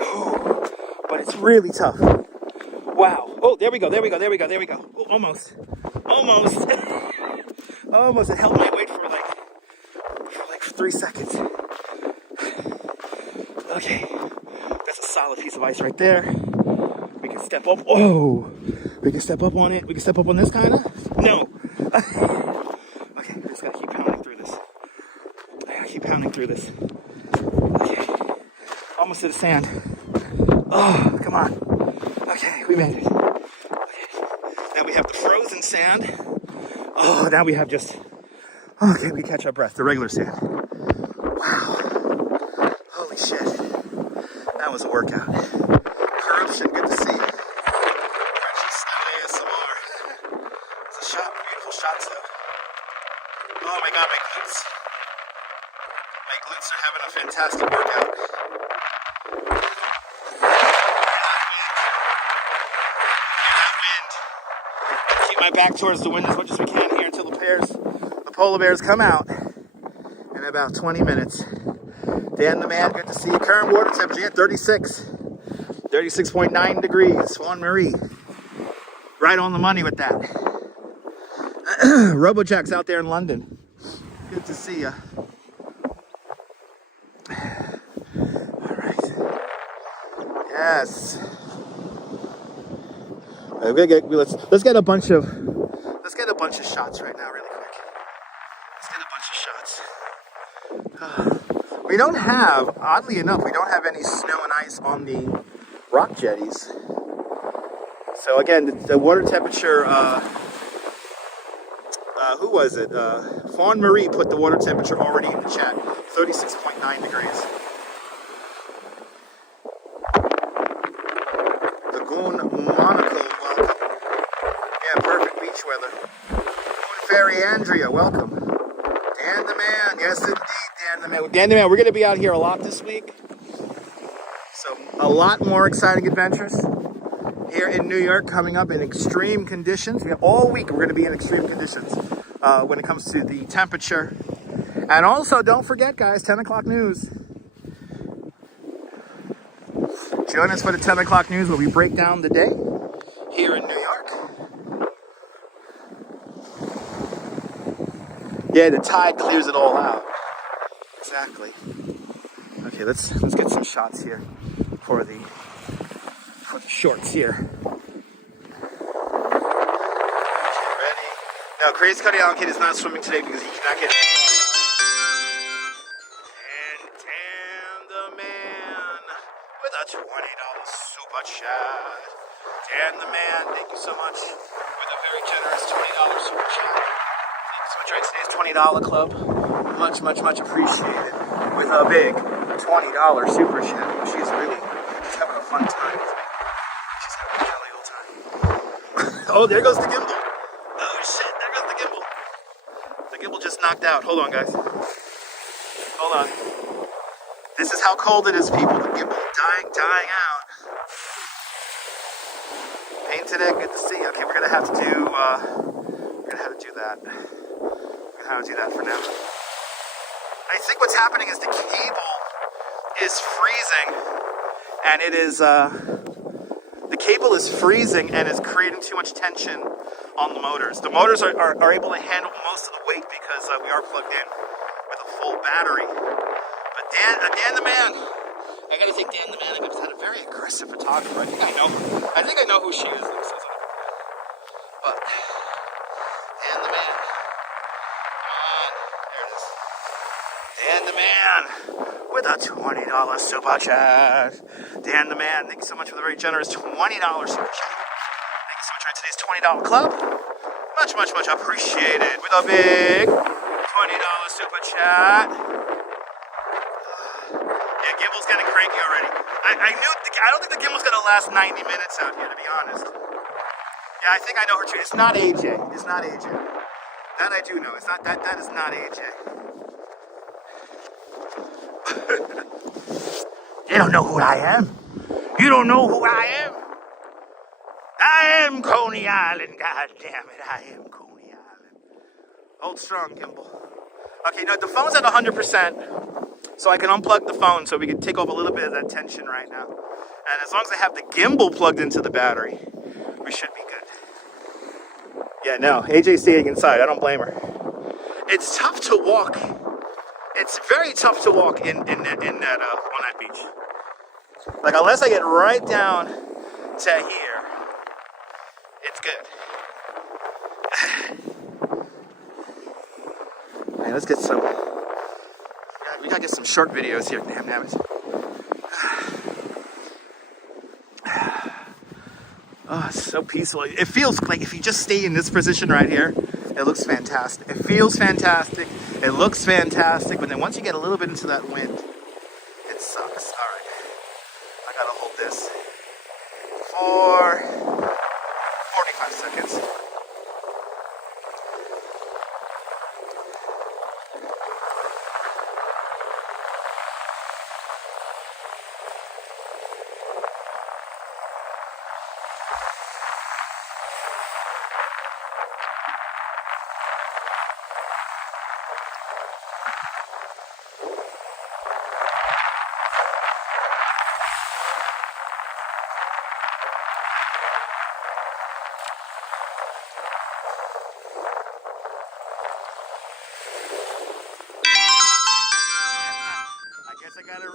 Oh, but it's really tough. Wow. Oh, there we go. Oh, almost. Almost. It held my weight for like 3 seconds. Okay. That's a solid piece of ice right there. We can step up. Oh, we can step up on it. We can step up on this kind of. No. Okay, we just gotta keep pounding through this. Okay. Almost to the sand. Oh, come on. Okay, we made it. Okay. Now we have the frozen sand. Oh, now we have just... Okay, we catch our breath. The regular sand. Wow. Holy shit. That was a workout. Corruption, good to see you. ASMR. It's a shot. Beautiful shots, though. Oh my god, my glutes. My glutes are having a fantastic workout. Keep my back towards the wind as much as we can here until the polar bears come out in about 20 minutes. Dan the man, good to see you. Current water temperature at 36.9 degrees. Juan Marie, right on the money with that. Robojack's out there in London. Good to see you. All right. Yes. Let's get a bunch of shots right now, really quick. Let's get a bunch of shots. We don't have, oddly enough, any snow and ice on the rock jetties. So again, the water temperature. Who was it? Fawn Marie put the water temperature already in the chat. 36.9 degrees. Lagoon Monaco, welcome. Yeah, perfect beach weather. Fairy Andrea, welcome. Dan the man, yes indeed, Dan the man. Dan the man, we're going to be out here a lot this week. So a lot more exciting adventures here in New York coming up in extreme conditions. All week we're going to be in extreme conditions when it comes to the temperature. And also, don't forget, guys, 10 o'clock news. Join us for the 10 o'clock news where we break down the day here in New York. Yeah, the tide clears it all out. Exactly. Okay, let's get some shots here for the shorts here. Ready? No, Crazy Coney Island Kid is not swimming today because he cannot get in. And the man with a $20 super chat. Dan the man, thank you so much with a very generous $20 super chat. Thank you so much. Right, today's $20 club. Much appreciated. With a big $20 super chat. She's having a fun time with me. She's having a jolly old time. Oh, there goes the gimbal. Oh shit, there goes the gimbal. The gimbal just knocked out. Hold on, guys. Hold on. This is how cold it is, people. The gimbal dying out. Pain today, good to see you. Okay, we're gonna have to do that. We're gonna have to do that for now. I think what's happening is the cable is freezing, and it is the cable is freezing and is creating too much tension on the motors. The motors are able to handle most of the weight because we are plugged in with a full battery. But Dan the man, I gotta say Dan the man, I've had a very aggressive photographer. I think I know who she is. But Dan the man. Dan the man with a $20 super chat. Dan the man, thank you so much for the very generous $20 super chat. Thank you so much for today's $20 club. Much appreciated with a big $20 super chat. Yeah, Gimble's getting cranky already. I don't think the Gimble's gonna last 90 minutes out here, to be honest. Yeah, I think I know her too. It's not AJ. It's not AJ. That I do know. It's not that. That is not AJ. You don't know who I am. You don't know who I am. I am Coney Island. God damn it, I am Coney Island. Hold strong, Gimble. Okay, now the phone's at 100%, so I can unplug the phone so we can take off a little bit of that tension right now. And as long as I have the gimbal plugged into the battery, we should be good. Yeah, no, AJ's staying inside. I don't blame her. It's tough to walk. It's very tough to walk on that beach. Like, unless I get right down to here, it's good. All right, let's get some. We gotta get some short videos here. Damn it. Oh, it's so peaceful. It feels like if you just stay in this position right here, it looks fantastic. It feels fantastic. It looks fantastic. But then once you get a little bit into that wind, it sucks. All right. I gotta hold this for 45 seconds.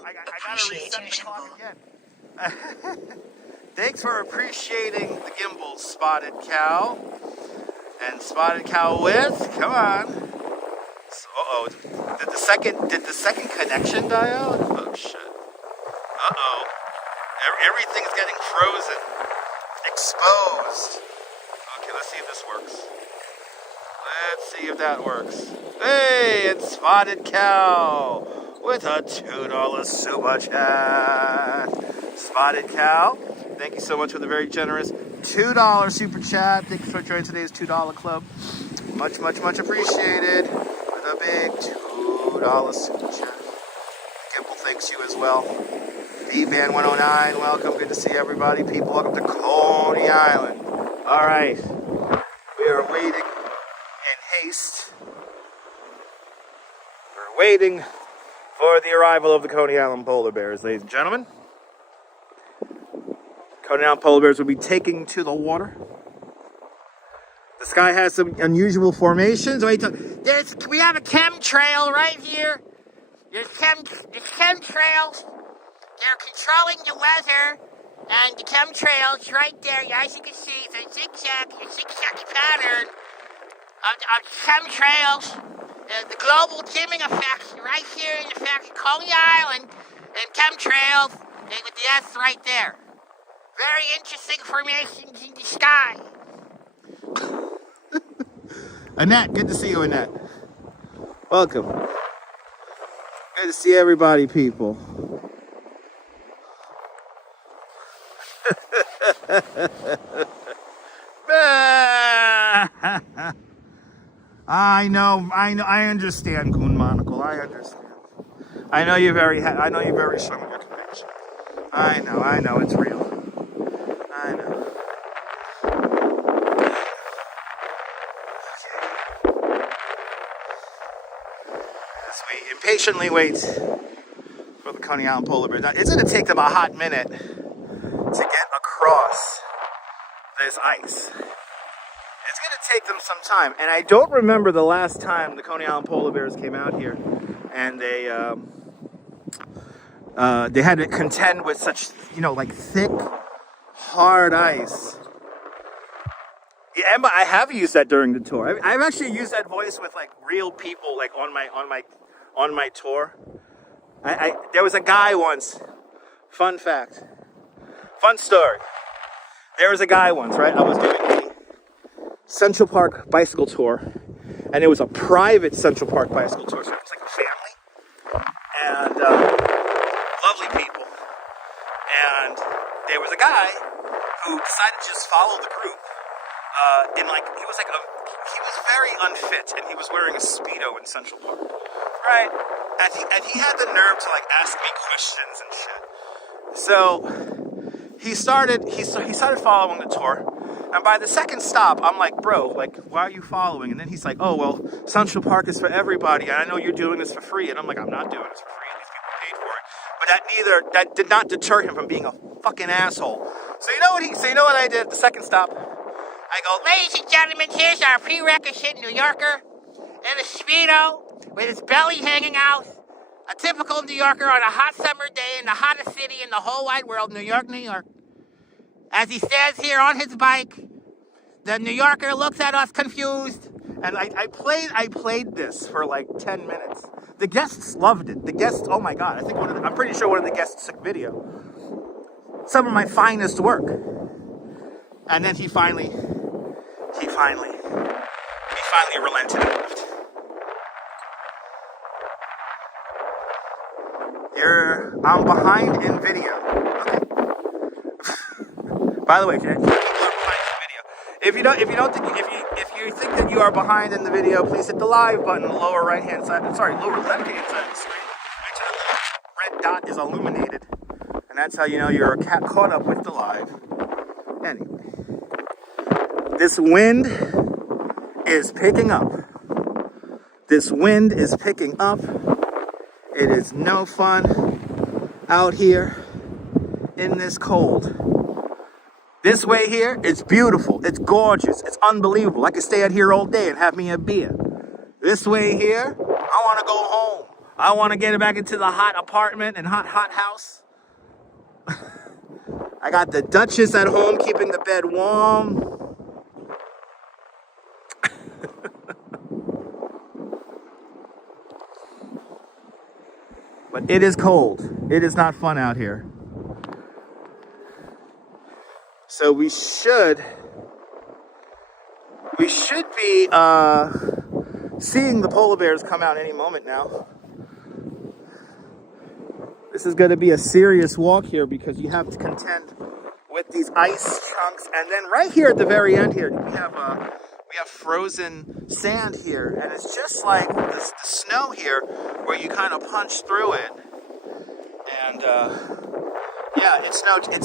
I gotta reset the clock again. Thanks for appreciating the gimbal, Spotted Cow. And Spotted Cow with, come on. So, did the second connection die out? Oh shit. Everything's getting frozen. Exposed. Okay, let's see if this works. Let's see if that works. Hey, it's Spotted Cow with a $2 super chat. Spotted Cow, thank you so much for the very generous $2 super chat. Thank you for joining today's $2 club. Much, much, much appreciated. With a big $2 super chat. Gimble thanks you as well. D-Van109, welcome. Good to see everybody. People, welcome to Coney Island. All right. We are waiting in haste. We're waiting for the arrival of the Coney Island Polar Bears, ladies and gentlemen. Coney Island Polar Bears will be taking to the water. The sky has some unusual formations. We have a chemtrail right here. There's chemtrails. They're controlling the weather. And the chemtrails right there, as you can see, it's a zigzag pattern of chemtrails. The global dimming effect right here in the fact of Coney Island and chemtrails, with the S right there. Very interesting formations in the sky. Annette, good to see you, Annette. Welcome. Good to see everybody, people. I know, I understand, Coon Monocle. I understand. I know you're very strong with your conviction. I know, it's real. I know. As we impatiently wait for the Coney Island Polar Bears. Now, it's going to take them a hot minute to get across this ice. It's going to take them some time. And I don't remember the last time the Coney Island Polar Bears came out here and they had to contend with such, like thick, hard ice. Yeah, Emma, I have used that during the tour. I've actually used that voice with like real people, like on my tour. There was a guy once. Fun fact. Fun story. There was a guy once, right? I was doing a Central Park bicycle tour, and it was a private Central Park bicycle tour, so it was like a family, and lovely people. And there was a guy who decided to just follow the group, he was very unfit, and he was wearing a Speedo in Central Park, right? And he had the nerve to like ask me questions and shit. So he started following the tour. And by the second stop, I'm like, bro, like, why are you following? And then he's like, oh, well, Central Park is for everybody, and I know you're doing this for free. And I'm like, I'm not doing this for free. These people paid for it. But that did not deter him from being a fucking asshole. So you know what I did at the second stop? I go, ladies and gentlemen, here's our prerequisite New Yorker in a Speedo with his belly hanging out. A typical New Yorker on a hot summer day in the hottest city in the whole wide world, New York, New York. As he stands here on his bike, the New Yorker looks at us confused. And I played this for like 10 minutes. The guests loved it. The guests, oh my God, I'm pretty sure one of the guests took video. Some of my finest work. And then he finally relented and left. I'm behind in video. Okay. By the way, people are behind in video. If you think that you are behind in the video, please hit the live button, the lower right hand side. Lower left hand side of the screen. Make sure that the red dot is illuminated, and that's how you know you're caught up with the live. Anyway, this wind is picking up. This wind is picking up. It is no fun out here in this cold. This way here, it's beautiful, it's gorgeous, it's unbelievable. I could stay out here all day and have me a beer. This way here, I want to go home. I want to get back into the hot apartment and hot house. I got the Duchess at home keeping the bed warm. But it is cold. It is not fun out here. So we should be seeing the polar bears come out any moment now. This is going to be a serious walk here because you have to contend with these ice chunks, and then right here at the very end here we have frozen sand here, and it's just like the snow here where you kind of punch through it, and yeah, it's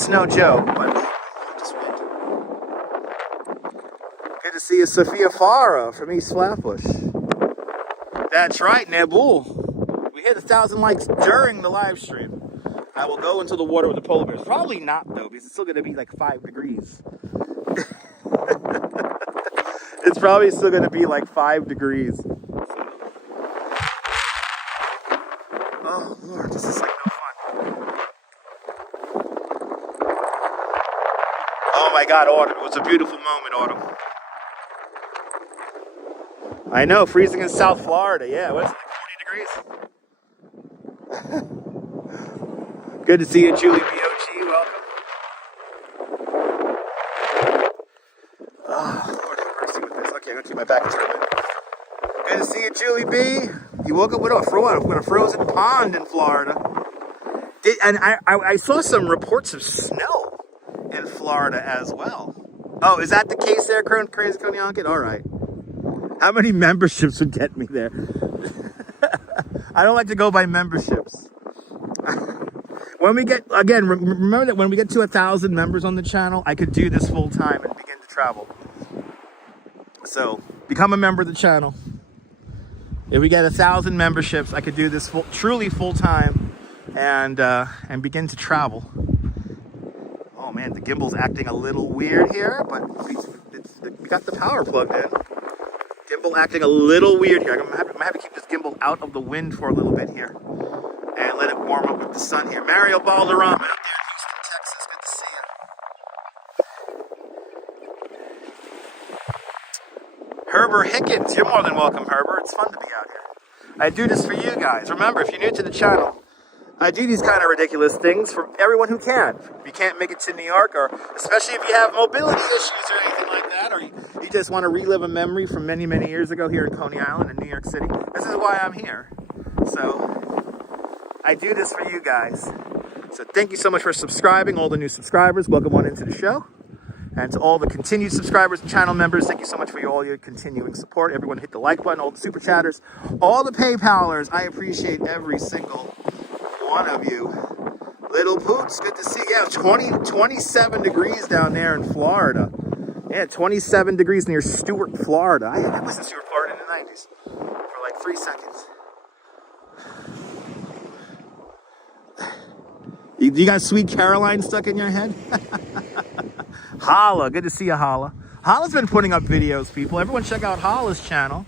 no joke. But good to see you, Sophia Farah from East Flatbush. That's right, Nabul. We hit 1,000 likes during the live stream. I will go into the water with the polar bears. Probably not though, because it's still going to be like 5 degrees. It's probably still going to be like 5 degrees. Oh Lord, this is like no fun. Oh my God, Autumn. It was a beautiful moment, Autumn. I know, freezing in South Florida. Yeah, what's it, like 40 degrees? Good to see you, Julie B.O.G. Welcome. Oh, Lord have mercy with this. Okay, I'm going to keep my back to it. Good to see you, Julie B. You woke up with a frozen pond in Florida. And I saw some reports of snow in Florida as well. Oh, is that the case there, Crazy Coney Island? All right. How many memberships would get me there? I don't like to go by memberships. When we get, again, remember that when we get to 1,000 members on the channel, I could do this full time and begin to travel. So, become a member of the channel. If we get 1,000 memberships, I could do this truly full time and begin to travel. Oh man, the gimble's acting a little weird here, but we got the power plugged in. Gimbal acting a little weird here. I'm gonna have to keep this gimbal out of the wind for a little bit here and let it warm up with the sun here. Mario Balderrama out there in Houston, Texas. Good to see you. Herbert Hickens, you're more than welcome, Herbert. It's fun to be out here. I do this for you guys. Remember, if you're new to the channel, I do these kind of ridiculous things for everyone who can. If you can't make it to New York, or especially if you have mobility issues or anything like that, or you just want to relive a memory from many, many years ago here in Coney Island in New York City, this is why I'm here. So, I do this for you guys. So thank you so much for subscribing, all the new subscribers. Welcome on into the show. And to all the continued subscribers and channel members, thank you so much for all your continuing support. Everyone hit the like button, all the super chatters, all the PayPalers. I appreciate every single one of you. Little Poots, good to see you. Yeah, 27 degrees down there in Florida. Yeah, 27 degrees near Stuart, Florida. I was in Stuart, Florida in the 90s for like 3 seconds. You got Sweet Caroline stuck in your head? Holla, good to see you, Holla. Holla's been putting up videos, people. Everyone check out Holla's channel.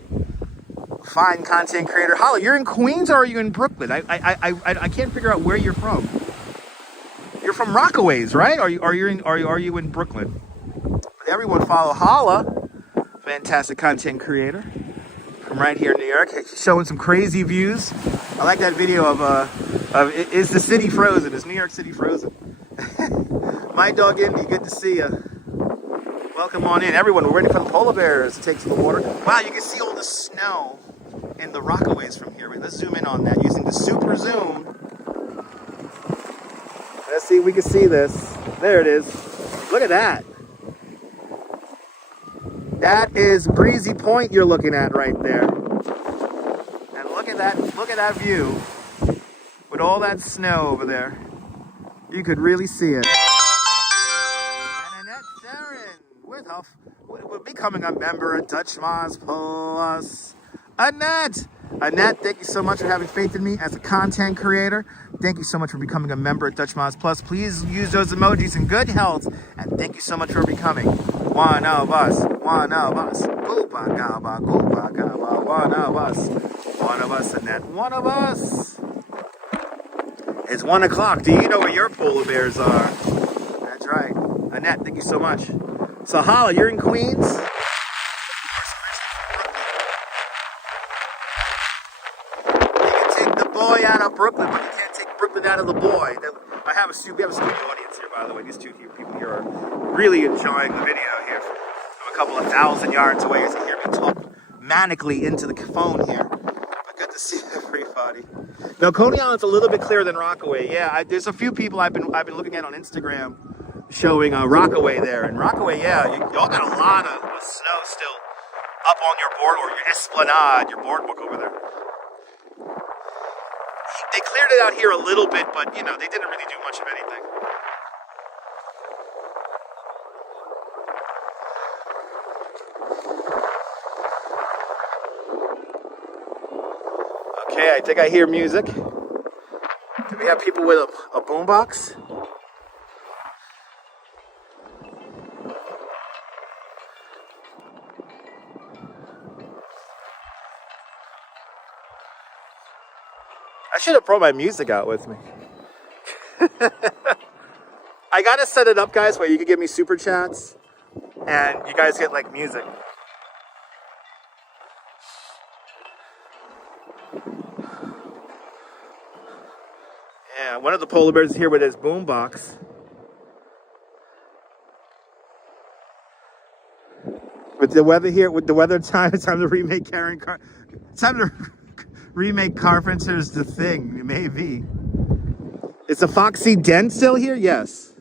Fine content creator. Holla, you're in Queens or are you in Brooklyn? I can't figure out where you're from. You're from Rockaways, right? Are you in Brooklyn? Everyone follow Holla, fantastic content creator from right here in New York, showing some crazy views. I like that video of is the city frozen? Is New York City frozen? My dog Indy, good to see you. Welcome on in. Everyone, we're ready for the polar bears to take to the water. Wow, you can see all the snow in the Rockaways from here. Let's zoom in on that using the super zoom. Let's see if we can see this. There it is. Look at that. That is Breezy Point you're looking at right there. And look at that view. With all that snow over there. You could really see it. And Annette Theron we're becoming a member of Dutch Moz Plus. Annette, thank you so much for having faith in me as a content creator. Thank you so much for becoming a member at Dutch Moz Plus. Please use those emojis in good health. And thank you so much for becoming one of us. One of us. Gooba gaba, gooba gaba. One of us. One of us, Annette. One of us. It's 1 o'clock. Do you know where your polar bears are? That's right. Annette, thank you so much. So, Holla, you're in Queens? Boy out of Brooklyn, but you can't take Brooklyn out of the boy. We have a studio audience here, by the way. These two people here are really enjoying the video here from a couple of thousand yards away as you hear me talk manically into the phone here. But good to see everybody. Now, Coney Island's a little bit clearer than Rockaway. Yeah, there's a few people I've been looking at on Instagram showing Rockaway there. And Rockaway, yeah, y'all got a lot of snow still up on your board or your esplanade, your boardwalk over there. They cleared it out here a little bit, but, you know, they didn't really do much of anything. Okay, I think I hear music. Do we have people with a boombox? I should have brought my music out with me. I gotta set it up, guys, where you can give me super chats and you guys get like music. Yeah, one of the polar bears is here with his boombox. With the weather here, with the weather time, it's time to remake remake Carpenter's The Thing, maybe. Is the Foxy Den still here? Yes.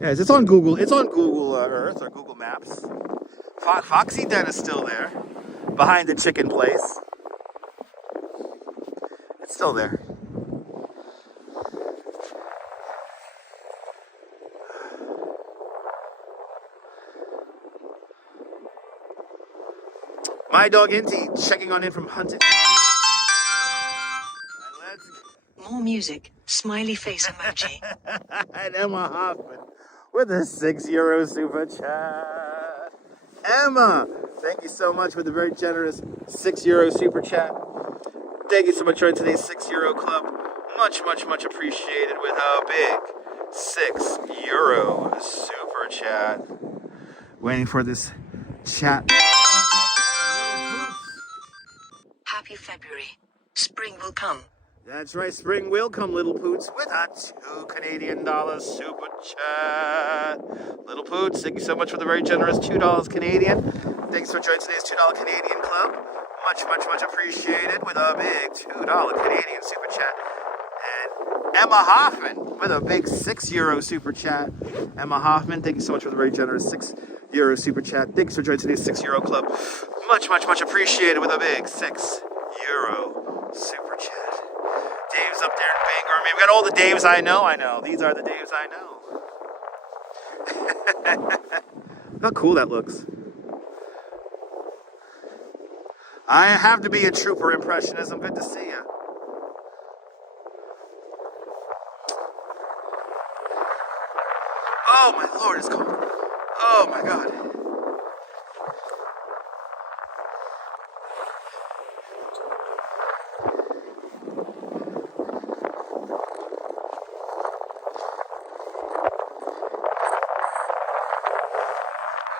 Yes, it's on Google. It's on Google Earth or Google Maps. Foxy Den is still there, behind the chicken place. It's still there. My dog Inti checking on in from hunting. More music. Smiley face emoji. And Emma Hoffman with a €6 super chat. Emma, thank you so much for the very generous €6 super chat. Thank you so much for today's €6 club. Much, much, much appreciated with a big €6 super chat. Waiting for this chat. Happy February. Spring will come. That's right, spring will come, Little Poots, with a $2 Canadian super chat. Little Poots, thank you so much for the very generous $2 Canadian. Thanks for joining today's $2 Canadian club. Much, much, much appreciated with a big $2 Canadian super chat. And Emma Hoffman with a big €6 super chat. Emma Hoffman, thank you so much for the very generous €6 super chat. Thanks for joining today's €6 club. Much, much, much appreciated with a big €6 super chat. Dave's up there in Bangor. I mean, we got all the Daves I know. These are the Daves I know. How cool that looks. I have to be a trooper impressionism. Good to see you. Oh my Lord, it's cold. Oh my God.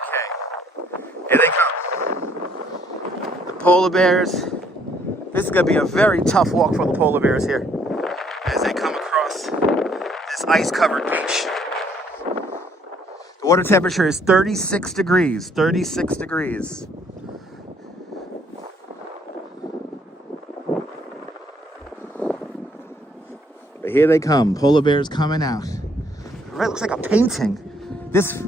Okay. Here they come. The polar bears. This is going to be a very tough walk for the polar bears here as they come across this ice-covered beach. The water temperature is 36 degrees. 36 degrees. But here they come. Polar bears coming out. Right, looks like a painting. This.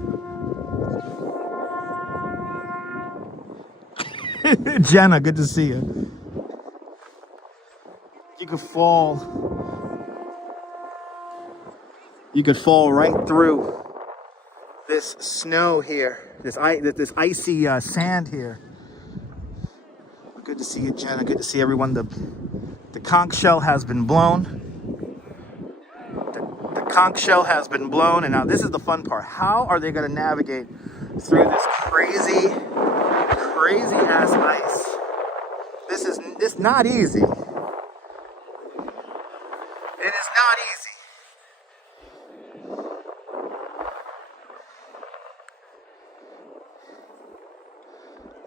Jenna, good to see you. You could fall. You could fall right through this snow here, this icy sand here. Good to see you, Jenna. Good to see everyone. The conch shell has been blown. The conch shell has been blown, and now this is the fun part. How are they going to navigate through this crazy ass ice? This not easy. It is not easy.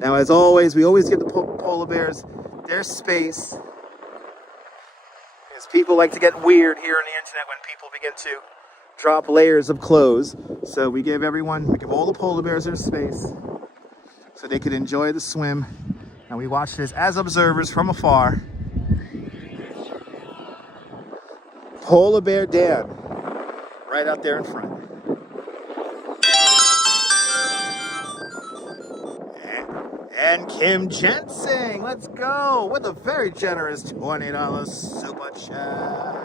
Now, as always, we always give the polar bears their space. Because people like to get weird here on the internet when people begin to drop layers of clothes. So we give all the polar bears their space so they could enjoy the swim. And we watch this as observers from afar. Polar Bear Dan, right out there in front. And Kim Jensen, let's go, with a very generous $20 super chat.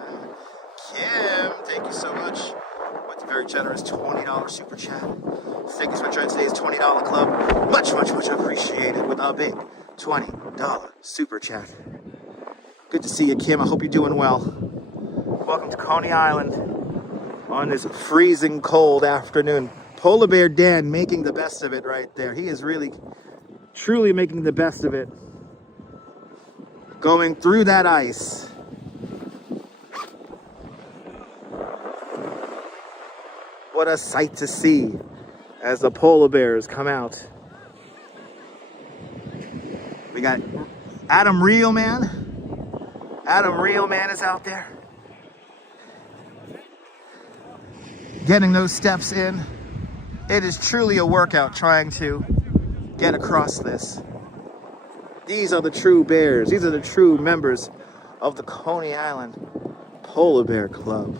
Kim, thank you so much with the very generous $20 super chat. Thank you for joining today's $20 club. Much, much, much appreciated with our big $20 super chat. Good to see you, Kim. I hope you're doing well. Welcome to Coney Island on this freezing cold afternoon. Polar Bear Dan making the best of it right there. He is really, truly making the best of it. Going through that ice. What a sight to see as the polar bears come out. We got Adam Realman. Adam Realman is out there. Getting those steps in. It is truly a workout trying to get across this. These are the true bears. These are the true members of the Coney Island Polar Bear Club.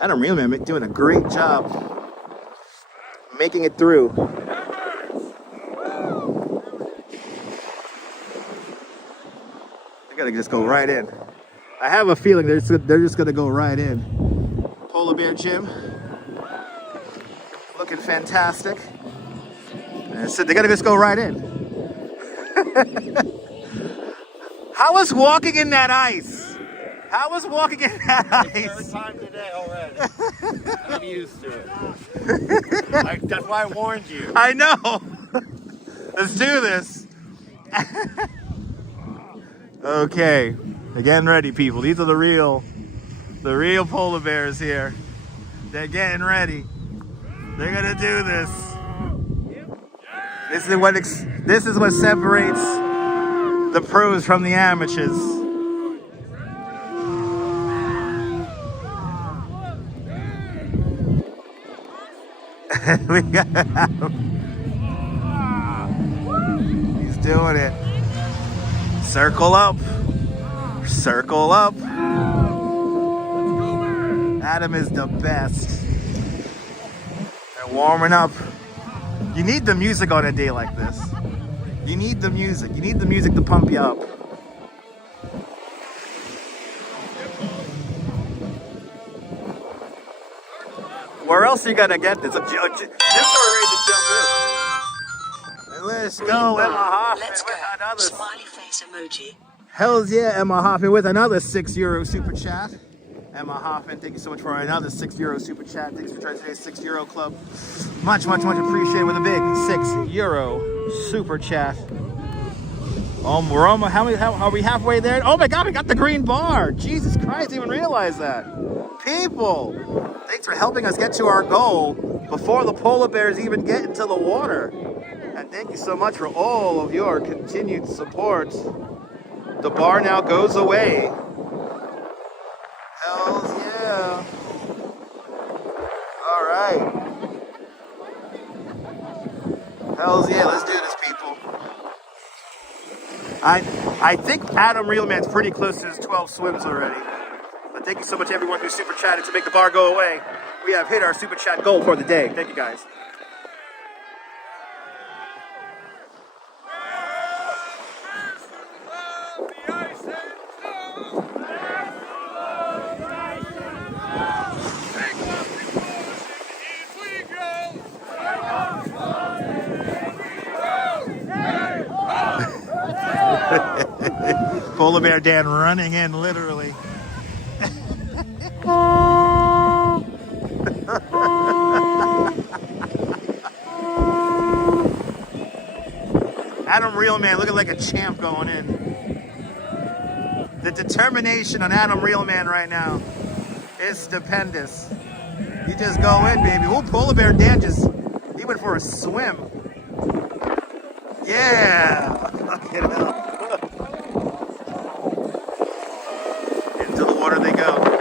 Adam Realman doing a great job making it through. They gotta just go right in. I have a feeling they're just gonna go right in. Polar Bear Jim, looking fantastic. And so they gotta just go right in. How was walking in that ice? How was walking in that ice? Third time today already. I'm used to it. That's why I warned you. I know. Let's do this. Okay, they're getting ready, people. These are the real polar bears here. They're getting ready. They're gonna do this. This is what separates the pros from the amateurs. We got Adam. He's doing it. Circle up. Circle up. Adam is the best. They're warming up. You need the music on a day like this. You need the music. You need the music to pump you up. Where else are you gonna get this? Jim's ready to jump in. Let's go, Emma Hoffman. Let's go. With another Smiley face emoji. Hells yeah, Emma Hoffman with another €6 super chat. Emma Hoffman, thank you so much for another €6 super chat. Thanks for joining today's €6 club. Much appreciated with a big €6 super chat. We're almost, how are we halfway there? Oh my God, we got the green bar. Jesus Christ, I didn't even realize that. People, thanks for helping us get to our goal before the polar bears even get into the water. And thank you so much for all of your continued support. The bar now goes away. Hells yeah. All right. Hells yeah, let's do this, people. I think Adam Realman's pretty close to his 12 swims already. But thank you so much everyone who super chatted to make the bar go away. We have hit our super chat goal for the day. Thank you guys. Polar Bear Dan running in, literally. Adam Realman looking like a champ going in. The determination on Adam Realman right now is stupendous. You just go in, baby. Ooh, Polar Bear Dan he went for a swim. Yeah. Look at him. Into the water they go.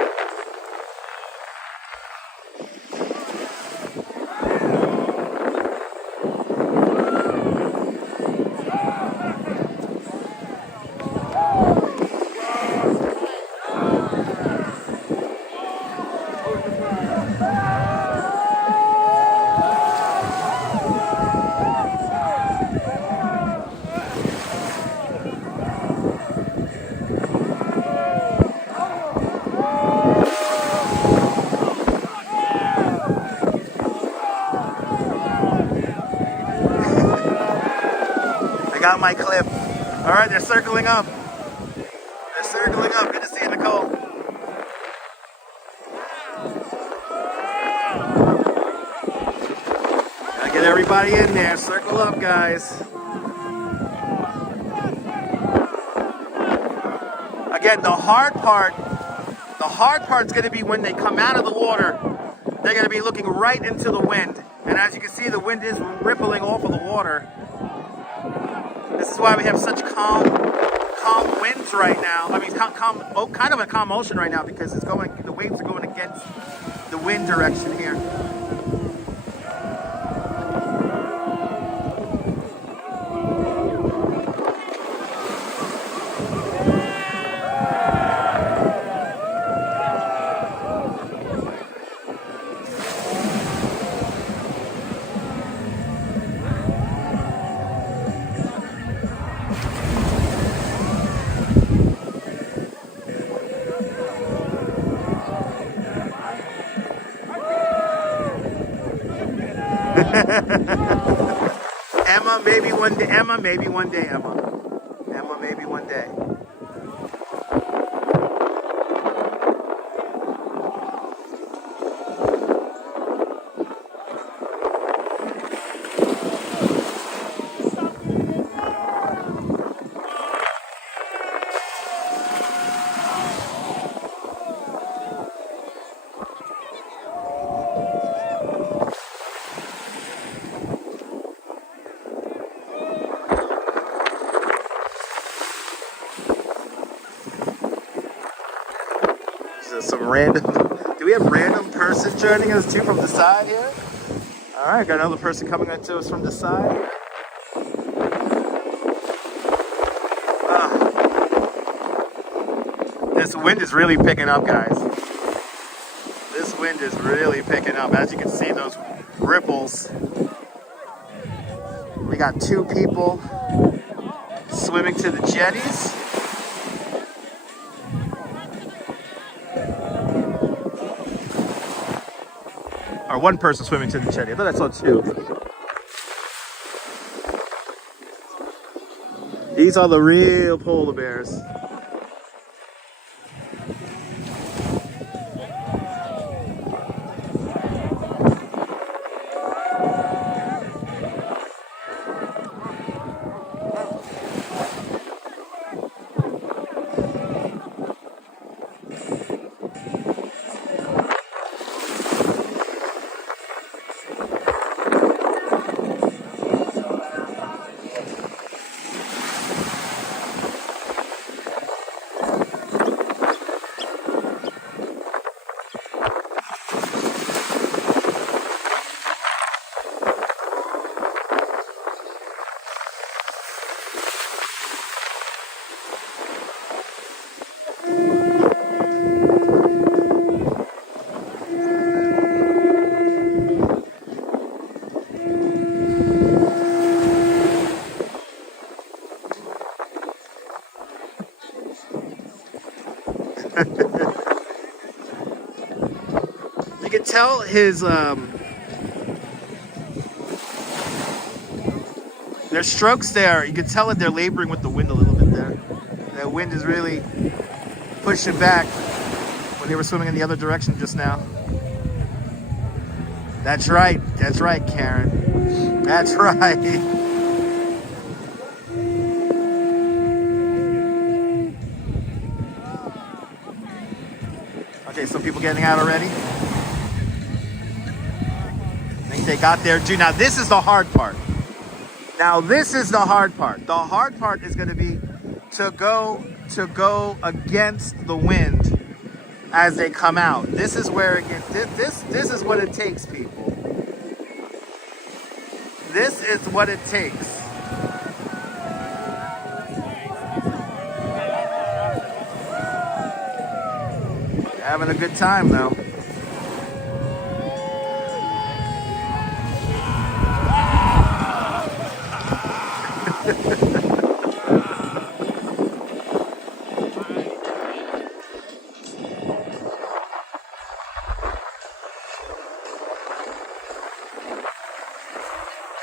Got my clip. All right, they're circling up. They're circling up. Good to see you, Nicole. Gotta get everybody in there. Circle up, guys. Again, the hard part's gonna be when they come out of the water. They're gonna be looking right into the wind. And as you can see, the wind is rippling off of the water. This is why we have such calm winds right now. I mean, kind of a calm ocean right now because the waves are going against the wind direction here. Emma, maybe one day. Emma, maybe one day, Emma. Emma, maybe one day. Some random, do we have random person joining us too from the side here? All right, got another person coming into us from the side. This wind is really picking up, guys. This wind is really picking up. As you can see, those ripples. We got 2 people swimming to the jetties. Or 1 person swimming to the jetty. I thought I saw 2. These are the real polar bears. You can tell his their strokes there. You can tell that they're laboring with the wind a little bit there. That wind is really pushing back when they were swimming in the other direction just now. That's right, Karen. That's right. Okay, some people getting out already. I think they got there too. Now this is the hard part. The hard part is going to be to go against the wind as they come out. This is where it gets. This is what it takes, people. This is what it takes. Having a good time though.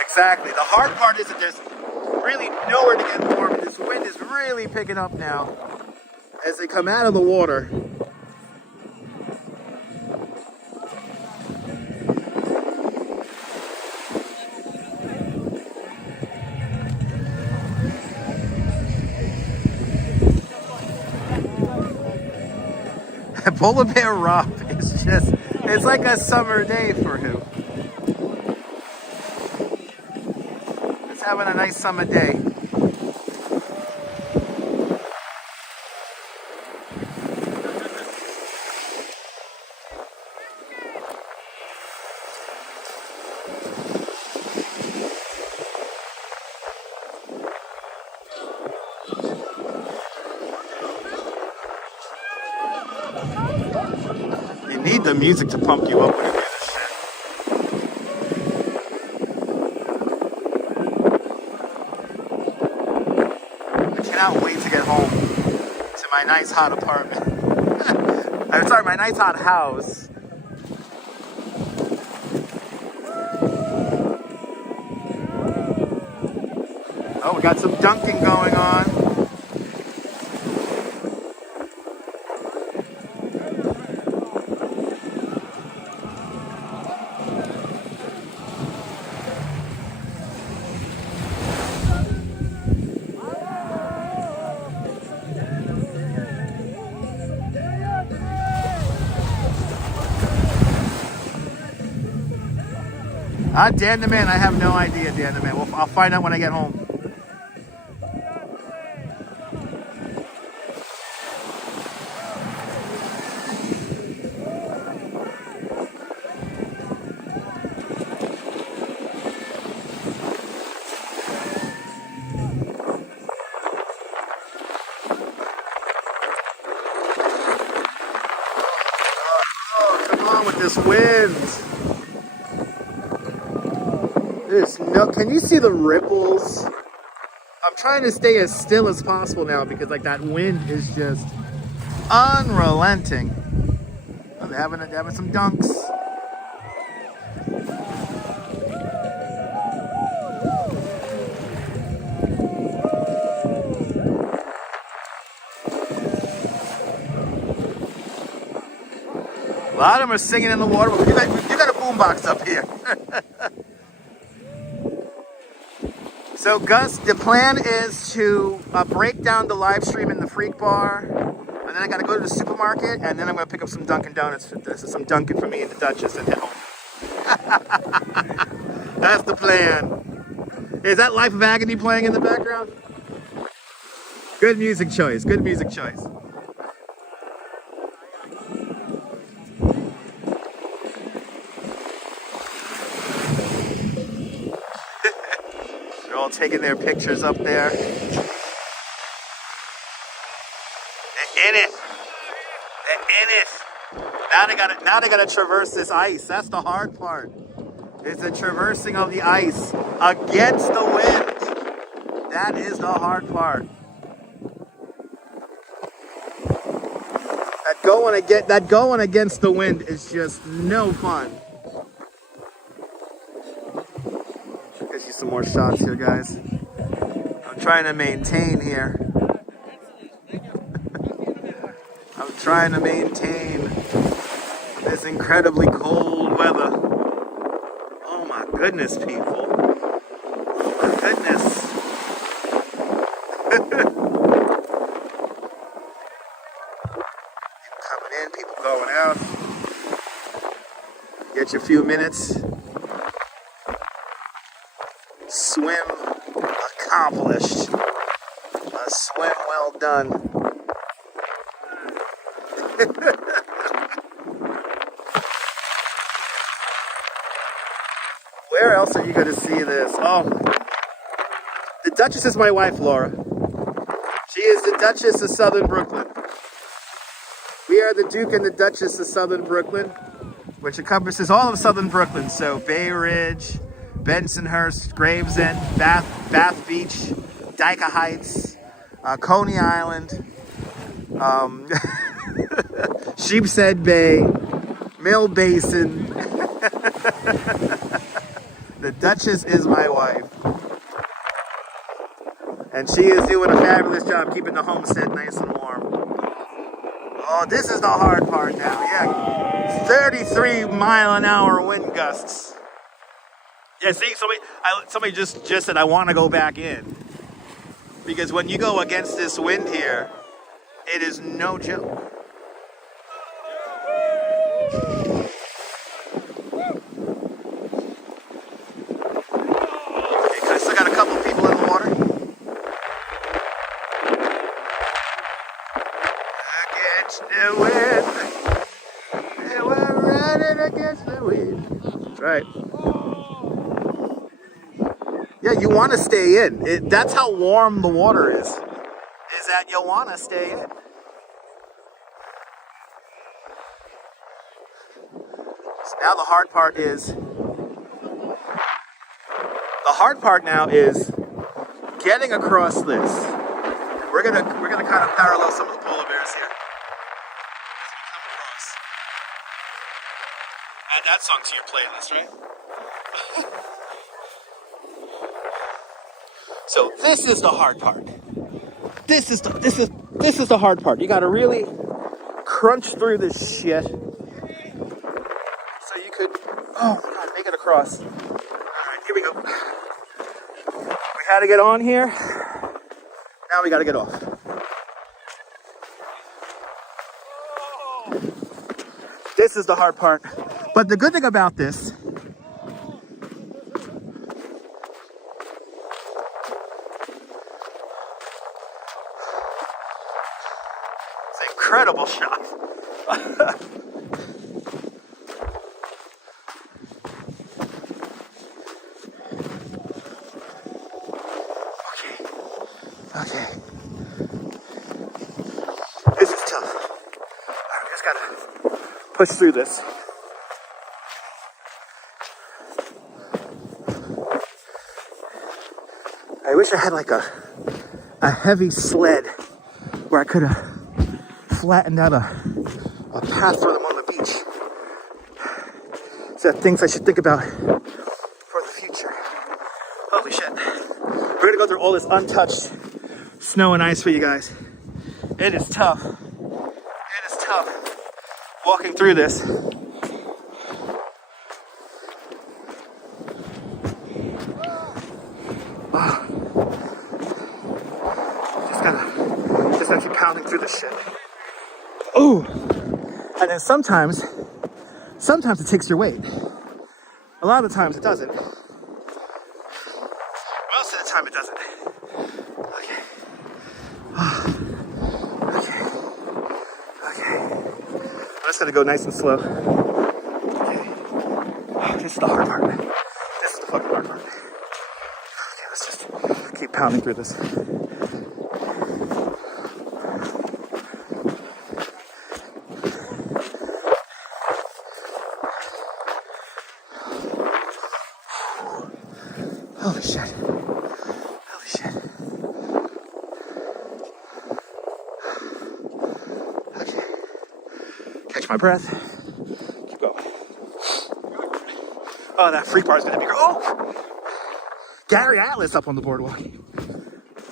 Exactly. The hard part is that there's really nowhere to get warm. This wind is really picking up now as they come out of the water. Polar Bear Rob is just, it's like a summer day for him. He's having a nice summer day. Need the music to pump you up when you do this shit. I cannot wait to get home to my nice hot apartment. I'm sorry, my nice hot house. Oh, we got some dunking going on. Dan the Man, I have no idea, Dan the Man. Well, I'll find out when I get home. on with this wind? There's no, can you see the ripples? I'm trying to stay as still as possible now because like that wind is just unrelenting. Oh, they're having some dunks. A lot of them are singing in the water. You got a boombox up here. So Gus, the plan is to break down the live stream in the Freak Bar, and then I got to go to the supermarket, and then I'm going to pick up some Dunkin' Donuts. This is some Dunkin' for me and the Duchess and head home. That's the plan. Is that Life of Agony playing in the background? Good music choice. Good music choice. They're all taking their pictures up there. They're in it. They're in it. Now they gotta traverse this ice. That's the hard part. It's the traversing of the ice against the wind. That is the hard part. That going against the wind is just no fun. Get you some more shots here, guys. I'm trying to maintain here. I'm trying to maintain this incredibly cold weather. Oh my goodness, people. Oh my goodness. People coming in, people going out. Get your few minutes. Swim accomplished. A swim well done. Where else are you going to see this? Oh, the Duchess is my wife, Laura. She is the Duchess of Southern Brooklyn. We are the Duke and the Duchess of Southern Brooklyn, which encompasses all of Southern Brooklyn. So Bay Ridge, Bensonhurst, Gravesend, Bath Beach, Dyke Heights, Coney Island, Sheepshead Bay, Mill Basin. The Duchess is my wife. And she is doing a fabulous job keeping the homestead nice and warm. Oh, this is the hard part now. Yeah, 33-mile-an-hour wind gusts. Yeah, see, somebody just said, I want to go back in. Because when you go against this wind here, it is no joke. Okay, I still got a couple people in the water. Against the wind. And we're running against the wind. That's right. Yeah, you want to stay in. That's how warm the water is that you want to stay in. So now the hard part now is getting across this. We're gonna kind of parallel some of the polar bears here. As we come across. Add that song to your playlist, right? So this is the hard part. This is the hard part. You gotta really crunch through this shit. So you could, oh my God, make it across. All right, here we go. We had to get on here. Now we gotta get off. This is the hard part. But the good thing about this, incredible shot. Okay. This is tough. All right, we just gotta push through this. wish I had like a heavy sled where I could have flattened out a path for them on the beach. So things I should think about for the future. Holy shit. We're gonna go through all this untouched snow and ice for you guys. It is tough. It is tough walking through this. Just gotta keep pounding through this shit. Ooh! And then sometimes it takes your weight. A lot of the times it doesn't. Most of the time it doesn't. Okay. Okay. I'm just gonna go nice and slow. Okay. This is the hard part. This is the fucking hard part. Okay, let's just keep pounding through this. Holy shit. Holy shit. Okay. Catch my breath. Keep going. Oh, that freak bar is gonna be great. Oh! Gary Atlas up on the boardwalk.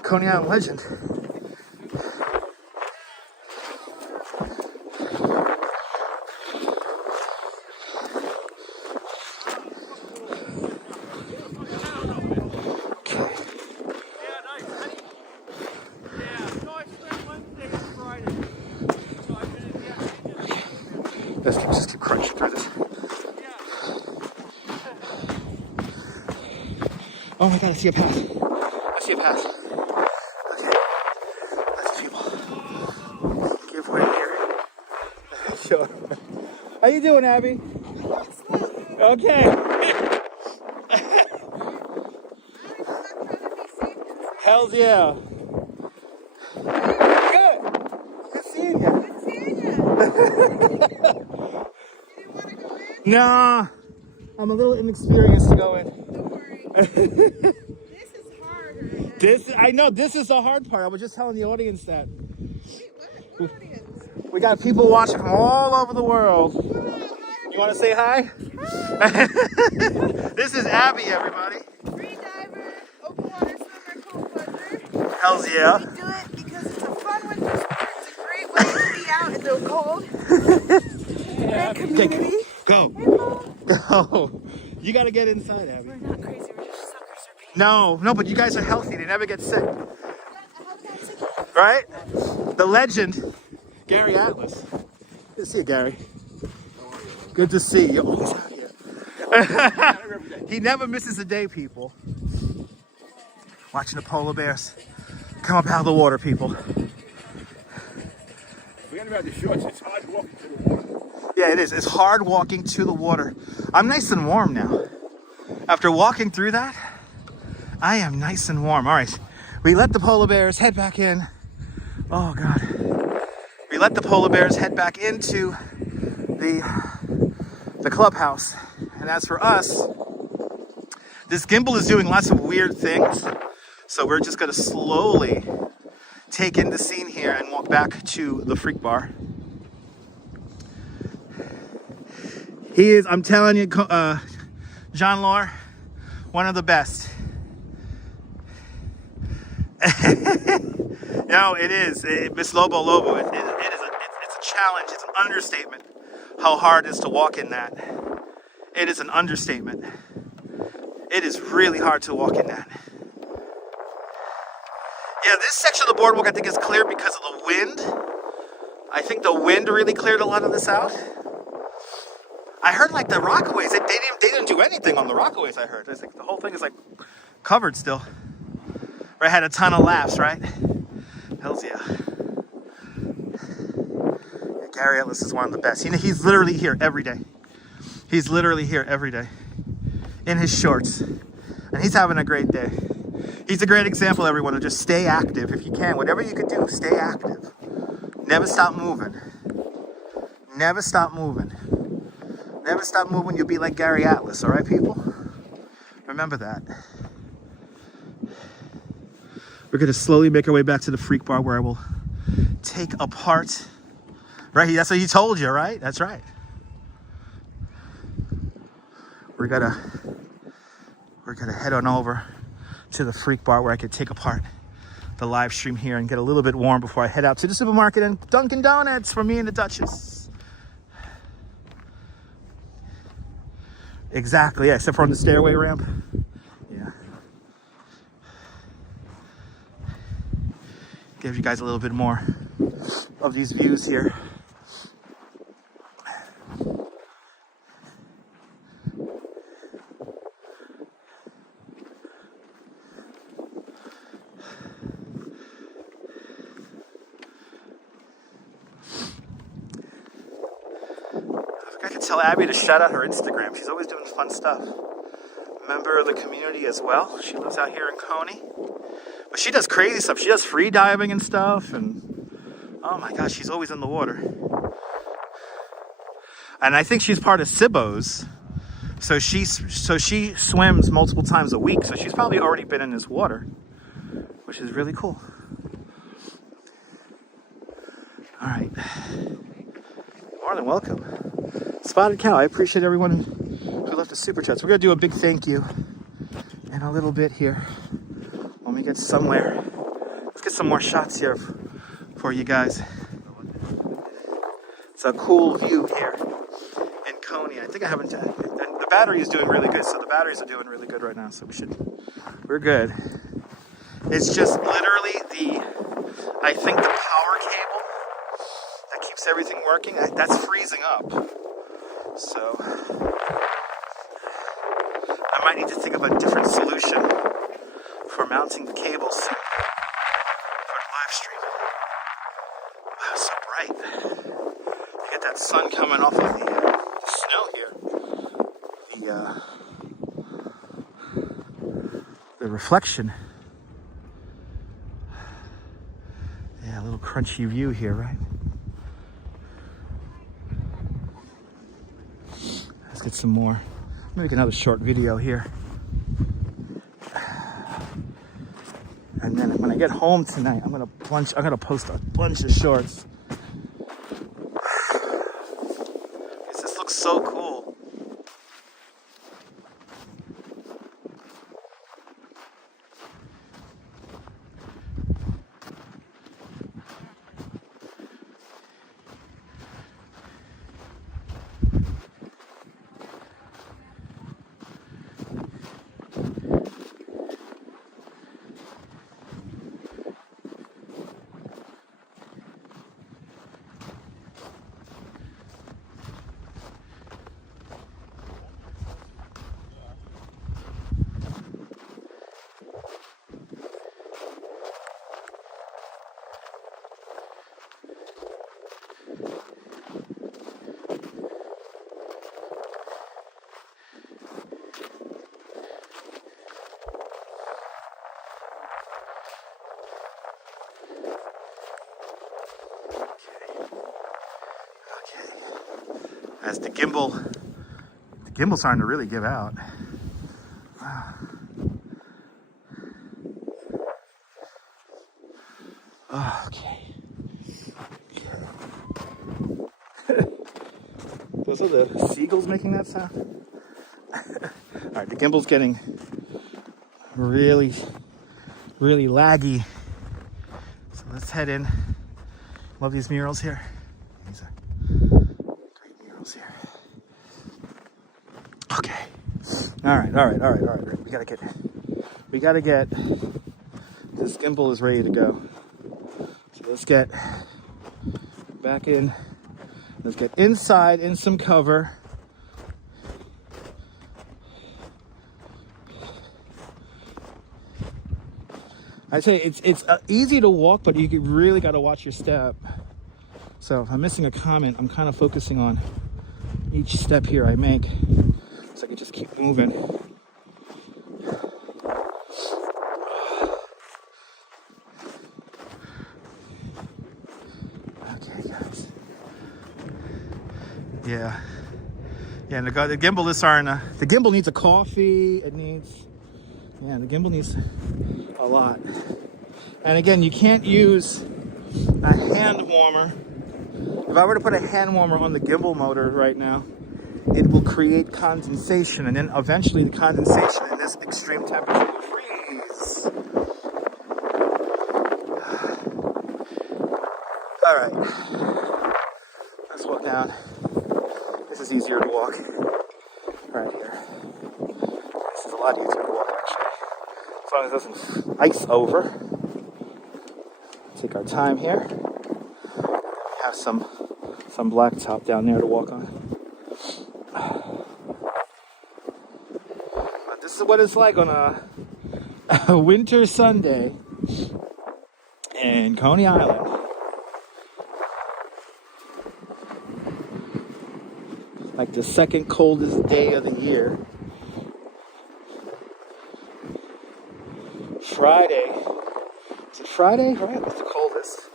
Coney Island legend. Let's just keep crunching through this. Oh my god, I see a path. I see a path. Okay. Let's people. Give way here. Sure. How you doing, Abby? Okay. Hells yeah. Good. Good seeing you. Good seeing you. You didn't want to go in? Nah, I'm a little inexperienced to go in. Don't worry. This is harder. I know this is the hard part. I was just telling the audience that. Wait, what audience? We got people watching from all over the world. You want to say hi? Hi. This is Abby, everybody. Free diver, open water swimmer, cold plunger. Hells yeah. We do it because it's a fun winter sport. It's a great way to be out in the cold. Great community. Go. Hey, Mom. Go. You got to get inside, Abby. We're not crazy. We're just suckers for pain. No, but you guys are healthy. They never get sick. How guys again? Right? The legend, Gary Atlas. Good to see you, Gary. Good to see you. Always out here. He never misses a day, people. Watching the polar bears come up out of the water, people. Forget about the shorts. It's hard walking to the water. Yeah, it is. It's hard walking to the water. I'm nice and warm now. After walking through that, I am nice and warm. All right, we let the polar bears head back in. Oh, God. We let the polar bears head back into the clubhouse. And as for us, this gimbal is doing lots of weird things. So we're just going to slowly take in the scene here and walk back to the freak bar. He is, I'm telling you, John Lore, one of the best. No, it is. Miss Lobo, it's a challenge. It's an understatement how hard it is to walk in that. It is an understatement. It is really hard to walk in that. Yeah, this section of the boardwalk I think is clear because of the wind. I think the wind really cleared a lot of this out. I heard like the Rockaways, they didn't do anything on the Rockaways, I heard. It's like the whole thing is like covered still. I had a ton of laughs, right? Hells yeah. Gary Atlas is one of the best. He's literally here every day. He's literally here every day in his shorts. And he's having a great day. He's a great example, everyone, of just stay active if you can. Whatever you can do, stay active. Never stop moving. Never stop moving. Never stop moving. You'll be like Gary Atlas, all right, people? Remember that. We're gonna slowly make our way back to the freak bar where I will take apart. Right, that's what he told you, right? That's right. We're gonna head on over to the freak bar where I could take apart the live stream here and get a little bit warm before I head out to the supermarket and Dunkin' Donuts for me and the Duchess. Exactly, yeah, except for on the stairway ramp. Yeah. Gives you guys a little bit more of these views here. Tell Abby to shout out her Instagram. She's always doing fun stuff. Member of the community as well. She lives out here in Coney. But she does crazy stuff. She does free diving and stuff. And oh my gosh, she's always in the water. And I think she's part of Sibbo's. So she swims multiple times a week. So she's probably already been in this water, which is really cool. All right. More than welcome. Spotted Cow, I appreciate everyone who left the super chats. We're going to do a big thank you in a little bit here when we get somewhere. Let's get some more shots here for you guys. It's a cool view here in Coney. I think I haven't done it. And the battery is doing really good, so the batteries are doing really good right now, so we're good. It's just literally I think the power cable that keeps everything working, that's freezing up. So I might need to think of a different solution for mounting the cables for the live stream. Wow, it's so bright. You get that sun coming off of the snow here. The reflection. Yeah, a little crunchy view here, right? Let's get some more. Make another short video here. And then when I get home tonight, I'm gonna post a bunch of shorts. This looks so cool. As the gimbal's starting to really give out. Wow. Oh, okay. Those are the seagulls making that sound. All right, the gimbal's getting really, really laggy. So let's head in. Love these murals here. These are great murals here. Okay. All right. We gotta get, this gimbal is ready to go. So let's get back in. Let's get inside in some cover. I'd say it's easy to walk, but you really got to watch your step. So if I'm missing a comment, I'm kind of focusing on each step here I make, so I can just keep moving. Okay, guys. Yeah, and the gimbal is starting to. The gimbal needs a coffee. It needs. Yeah, the gimbal needs a lot. And again, you can't use a hand warmer. If I were to put a hand warmer on the gimbal motor right now, it will create condensation, and then eventually the condensation in this extreme temperature will freeze. All right, let's walk down. This is easier to walk right here. This is a lot easier to walk, actually, as long as it doesn't ice over. Take our time here. We have some blacktop down there to walk on. But this is what it's like on a winter Sunday in Coney Island. Like the second coldest day of the year. Friday. Is it Friday? Right, it's the coldest.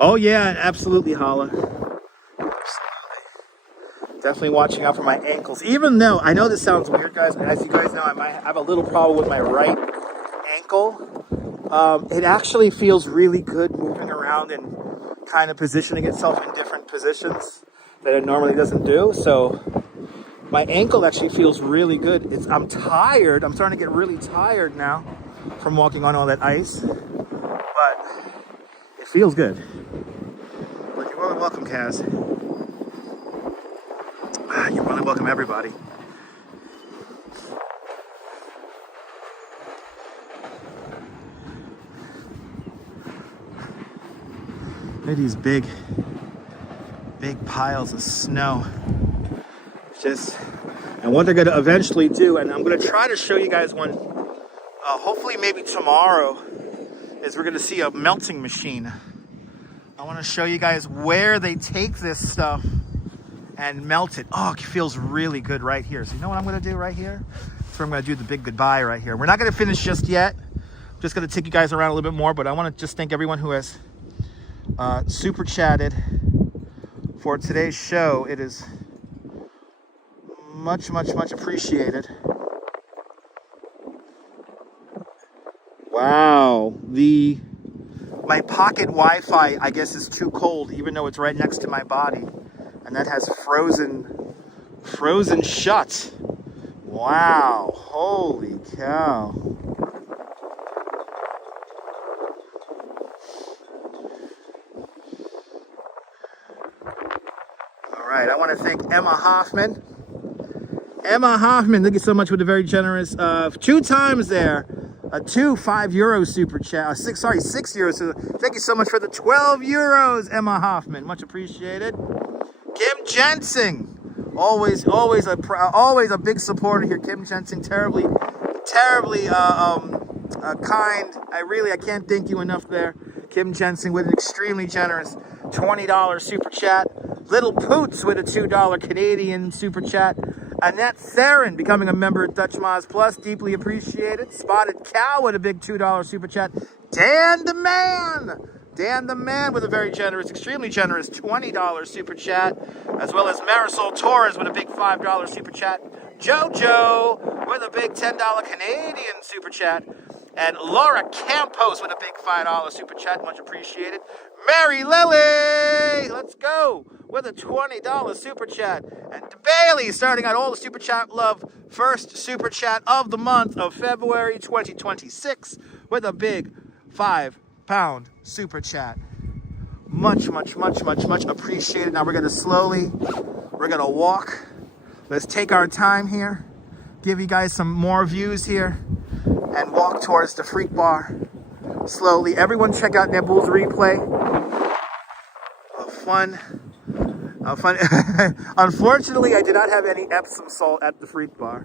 Oh yeah, absolutely, Hala. Absolutely. Definitely watching out for my ankles. Even though, I know this sounds weird, guys. As you guys know, I might have a little problem with my right ankle. It actually feels really good moving around and kind of positioning itself in different positions that it normally doesn't do. So my ankle actually feels really good. I'm tired. I'm starting to get really tired now from walking on all that ice. But it feels good. But you're really welcome, Kaz. You're really welcome, everybody. Look at these big piles of snow. And what they're going to eventually do, and I'm going to try to show you guys one, hopefully maybe tomorrow, is we're going to see a melting machine. I want to show you guys where they take this stuff and melt it. Oh, it feels really good right here. So you know what I'm going to do right here? So I'm going to do the big goodbye right here. We're not going to finish just yet. I'm just going to take you guys around a little bit more, but I want to just thank everyone who has super chatted for today's show. It is much appreciated. Wow, my pocket Wi-Fi, I guess, is too cold, even though it's right next to my body, and that has frozen shut. Wow, holy cow. All right, I want to thank Emma Hoffman. Emma Hoffman, thank you so much for the very generous 2 times there. Two €5 super chat. 6 euros. So thank you so much for the 12 euros, Emma Hoffman. Much appreciated. Kim Jensen, always a big supporter here. Kim Jensen, terribly kind. I can't thank you enough there. Kim Jensen with an extremely generous $20 super chat. Little Poots with a $2 Canadian super chat. Annette Theron becoming a member at Dutch Moz Plus, deeply appreciated. Spotted Cow with a big $2 super chat. Dan the Man with a very generous, extremely generous $20 super chat, as well as Marisol Torres with a big $5 super chat. Jojo with a big $10 Canadian super chat, and Laura Campos with a big $5 super chat, much appreciated. Mary Lily, let's go, with a $20 super chat. And Bailey starting out all the super chat love. First super chat of the month of February 2026 with a big £5 super chat. Much appreciated. Now we're going to walk. Let's take our time here, give you guys some more views here, and walk towards the Freak Bar slowly. Everyone check out Nebul's replay. Fun. Unfortunately, I did not have any Epsom salt at the Freak Bar.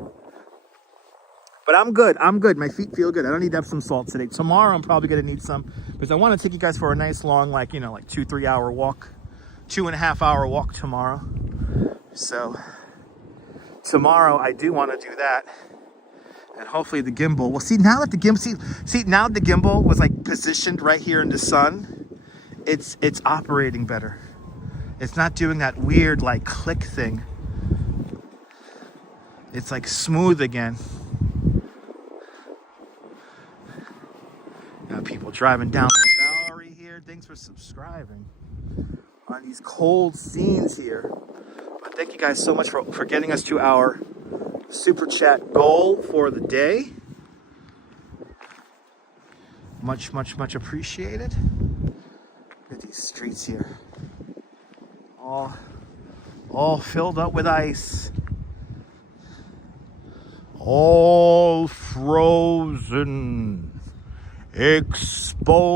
But I'm good. My feet feel good. I don't need Epsom salt today. Tomorrow, I'm probably going to need some, because I want to take you guys for a nice long, 2-3 hour walk, 2.5 hour walk tomorrow. So tomorrow, I do want to do that. And hopefully the gimbal. Well, now that the gimbal was positioned right here in the sun, it's operating better. It's not doing that weird click thing it's like smooth again. Got people driving down the Bowery here. Thanks for subscribing on these cold scenes here. But thank you guys so much for getting us to our super chat goal for the day. Much appreciated. Look at these streets here. All filled up with ice. All frozen. Exposed.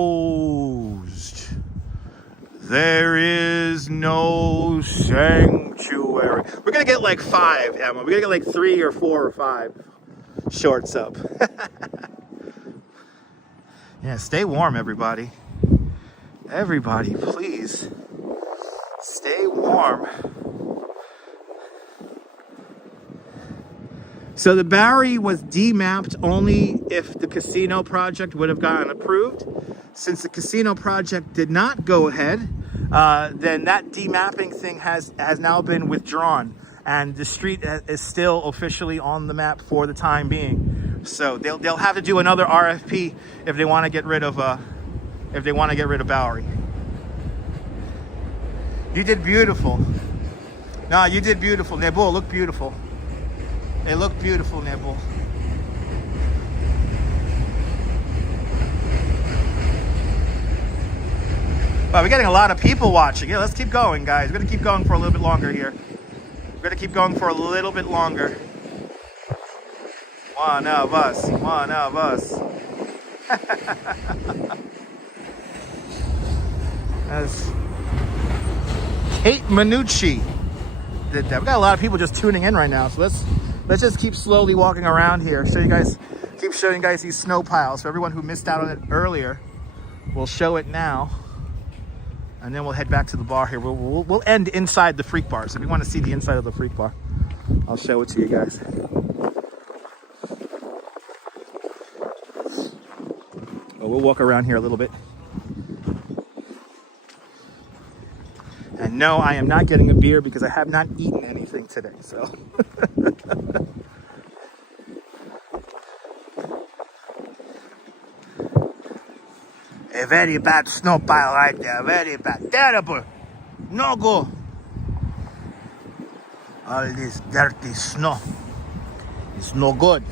There is no sanctuary. We're gonna get like 5, Emma. We're gonna get like 3 or 4 or 5 shorts up. Yeah, stay warm, everybody. Everybody, please. Stay warm. So the Bowery was demapped only if the casino project would have gotten approved. Since the casino project did not go ahead, then that demapping thing has now been withdrawn, and the street is still officially on the map for the time being. So they'll have to do another RFP if they want to get rid of Bowery. You did beautiful. No, you did beautiful. Nebo looked beautiful. It looked beautiful, Nebo. Wow, we're getting a lot of people watching. Yeah, let's keep going, guys. We're gonna keep going for a little bit longer here. We're gonna keep going for a little bit longer. One of us. That's Kate Manucci did that. We got a lot of people just tuning in right now, so let's just keep slowly walking around here. Keep showing you guys these snow piles. For everyone who missed out on it earlier, we'll show it now, and then we'll head back to the bar here. We'll end inside the Freak Bar. So if you want to see the inside of the Freak Bar, I'll show it to you guys. Well, we'll walk around here a little bit. And no, I am not getting a beer because I have not eaten anything today, so. A very bad snow pile right there, very bad, terrible, no go. All this dirty snow, it's no good.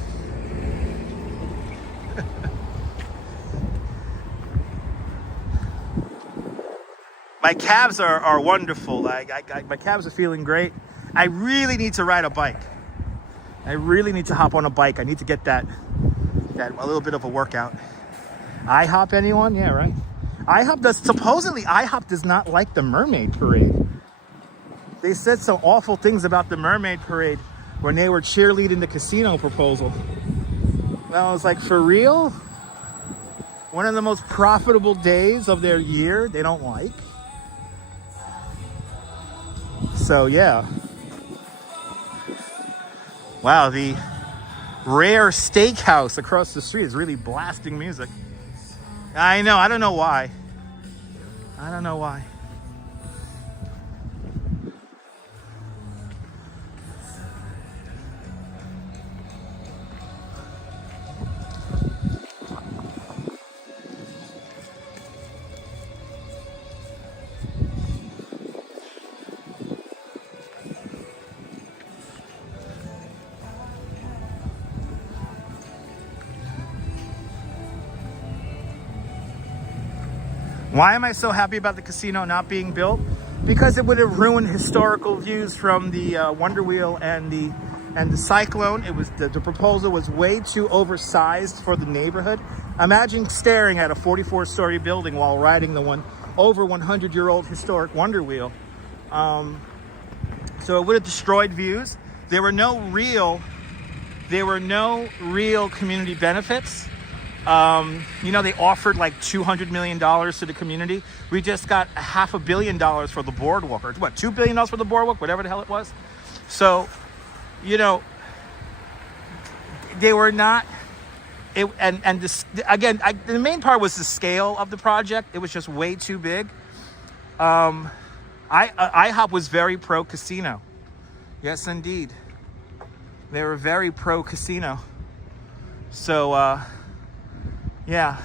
My calves are wonderful. My calves are feeling great. I really need to ride a bike. I really need to hop on a bike. I need to get that a little bit of a workout. IHOP, anyone? Yeah, right. Supposedly IHOP does not like the Mermaid Parade. They said some awful things about the Mermaid Parade when they were cheerleading the casino proposal. And I was like, for real? One of the most profitable days of their year, they don't like? So yeah. Wow, the Rare Steakhouse across the street is really blasting music. I know, I don't know why. Why am I so happy about the casino not being built? Because it would have ruined historical views from the Wonder Wheel and the Cyclone. It was the proposal was way too oversized for the neighborhood. Imagine staring at a 44-story building while riding the over 100-year-old historic Wonder Wheel. So it would have destroyed views. There were no real community benefits. You know, they offered like $200 million to the community. We just got $500 million for the Boardwalk, or what, $2 billion for the Boardwalk, whatever the hell it was. So, you know, they were not. And this, again, the main part was the scale of the project. It was just way too big. IHOP was very pro casino. Yes, indeed. They were very pro casino. So, yeah.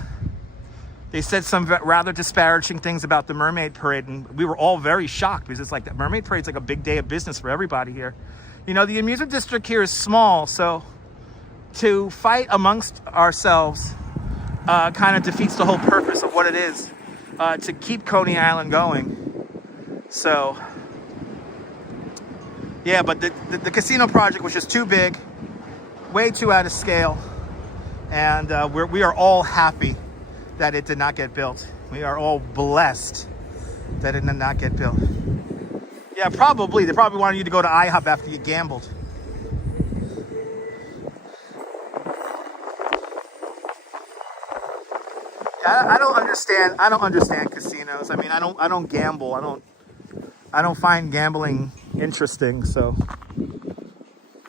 They said some rather disparaging things about the Mermaid Parade, and we were all very shocked because it's like the Mermaid Parade's like a big day of business for everybody here. You know, the amusement district here is small, so to fight amongst ourselves kind of defeats the whole purpose of what it is to keep Coney Island going. So, yeah, but the casino project was just too big, way too out of scale, and we are all happy that it did not get built. We are all blessed that it did not get built. Yeah, probably. They probably wanted you to go to IHOP after you gambled. I don't understand casinos. I mean, I don't gamble. I don't find gambling interesting. So